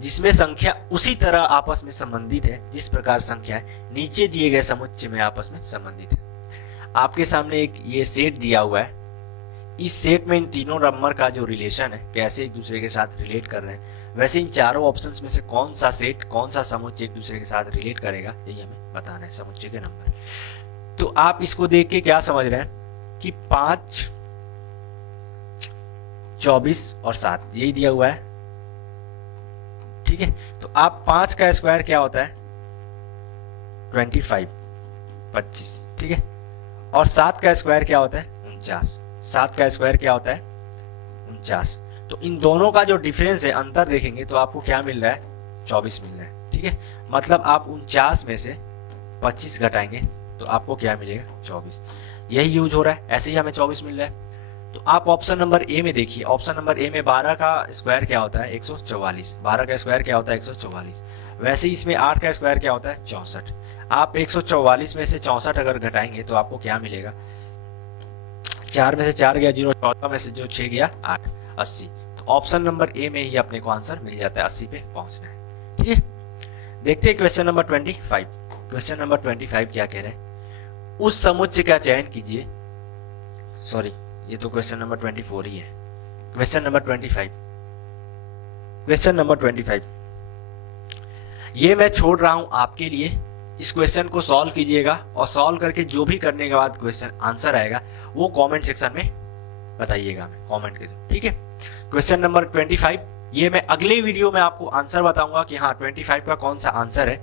जिसमें संख्या उसी तरह आपस में संबंधित है जिस प्रकार संख्याएं नीचे दिए गए समुच्चय में आपस में संबंधित है। आपके सामने एक ये सेट दिया हुआ है, इस सेट में इन तीनों नंबर का जो रिलेशन है, कैसे एक दूसरे के साथ रिलेट कर रहे हैं, वैसे इन चारों ऑप्शंस में से कौन सा सेट, कौन सा समुच्चय एक दूसरे के साथ रिलेट करेगा, यही हमें बताना है, समुच्चय के नंबर। तो आप इसको देख के क्या समझ रहे हैं कि 5, 24 और 7 यही दिया हुआ है, ठीक है। तो आप 5 का स्क्वायर क्या होता है, 25, 25, ठीक है, और 7 का स्क्वायर क्या होता है, 49। 7 का स्क्वायर क्या होता है, 49। तो इन दोनों का जो डिफरेंस है, अंतर देखेंगे तो आपको क्या मिल रहा है, 24 मिल रहा है, ठीक है। मतलब आप 49 में से 25 घटाएंगे तो आपको क्या मिलेगा, 24। यही यूज हो रहा है, ऐसे ही हमें 24 मिल रहा है। तो आप ऑप्शन नंबर ए में देखिए, ऑप्शन नंबर ए में 12 का स्क्वायर क्या होता है, 144। 12 का स्क्वायर क्या होता है, 144। वैसे ही इसमें 8 का स्क्वायर क्या होता है, 64। आप 144 में से 64 अगर घटाएंगे तो आपको क्या मिलेगा, 4 में से 4 गया 0, 14 में से जो 6 गया 8, 80। तो ऑप्शन नंबर ए में ही अपने को आंसर मिल जाता है, 80 पे पहुंचना है, ठीक है। देखते हैं क्वेश्चन नंबर 25। क्वेश्चन नंबर 25 क्या कह रहे हैं, उस समुच्चय का चयन कीजिए, सॉरी ये तो क्वेश्चन नंबर 24 ही है। क्वेश्चन नंबर 25, क्वेश्चन नंबर 25 ये मैं छोड़ रहा हूं आपके लिए। इस क्वेश्चन को सॉल्व कीजिएगा, और सॉल्व करके जो भी करने के बाद क्वेश्चन आंसर आएगा वो कमेंट सेक्शन में बताइएगा, हमें कमेंट के थ्रू, ठीक है। क्वेश्चन नंबर 25 ये मैं अगले वीडियो में आपको आंसर बताऊंगा कि हाँ 25 का कौन सा आंसर है,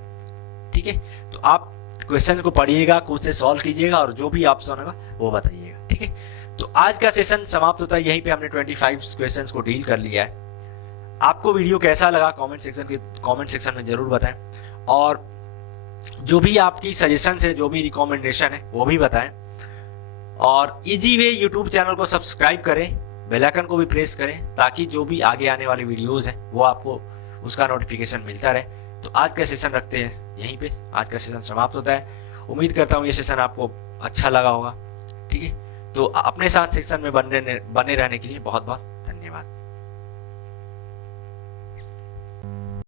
ठीक है। तो आप क्वेश्चन को पढ़िएगा, खुद से सॉल्व कीजिएगा, और जो भी ऑप्शन होगा वो बताइएगा, ठीक है। तो आज का सेशन समाप्त होता है, यहीं पे हमने 25 क्वेश्चंस को डील कर लिया है। आपको वीडियो कैसा लगा कमेंट सेक्शन में जरूर बताएं, और जो भी आपकी सजेशन है, जो भी रिकमेंडेशन है वो भी बताएं, और इजी वे यूट्यूब चैनल को सब्सक्राइब करें, बेल आइकन को भी प्रेस करें, ताकि जो भी आगे आने वाली वीडियोस है वो आपको उसका नोटिफिकेशन मिलता रहे। तो आज का सेशन रखते हैं यहीं पे, आज का सेशन समाप्त होता है। उम्मीद करता हूँ ये सेशन आपको अच्छा लगा होगा, ठीक है। तो अपने साथ सेक्शन में बने रहने के लिए बहुत बहुत धन्यवाद।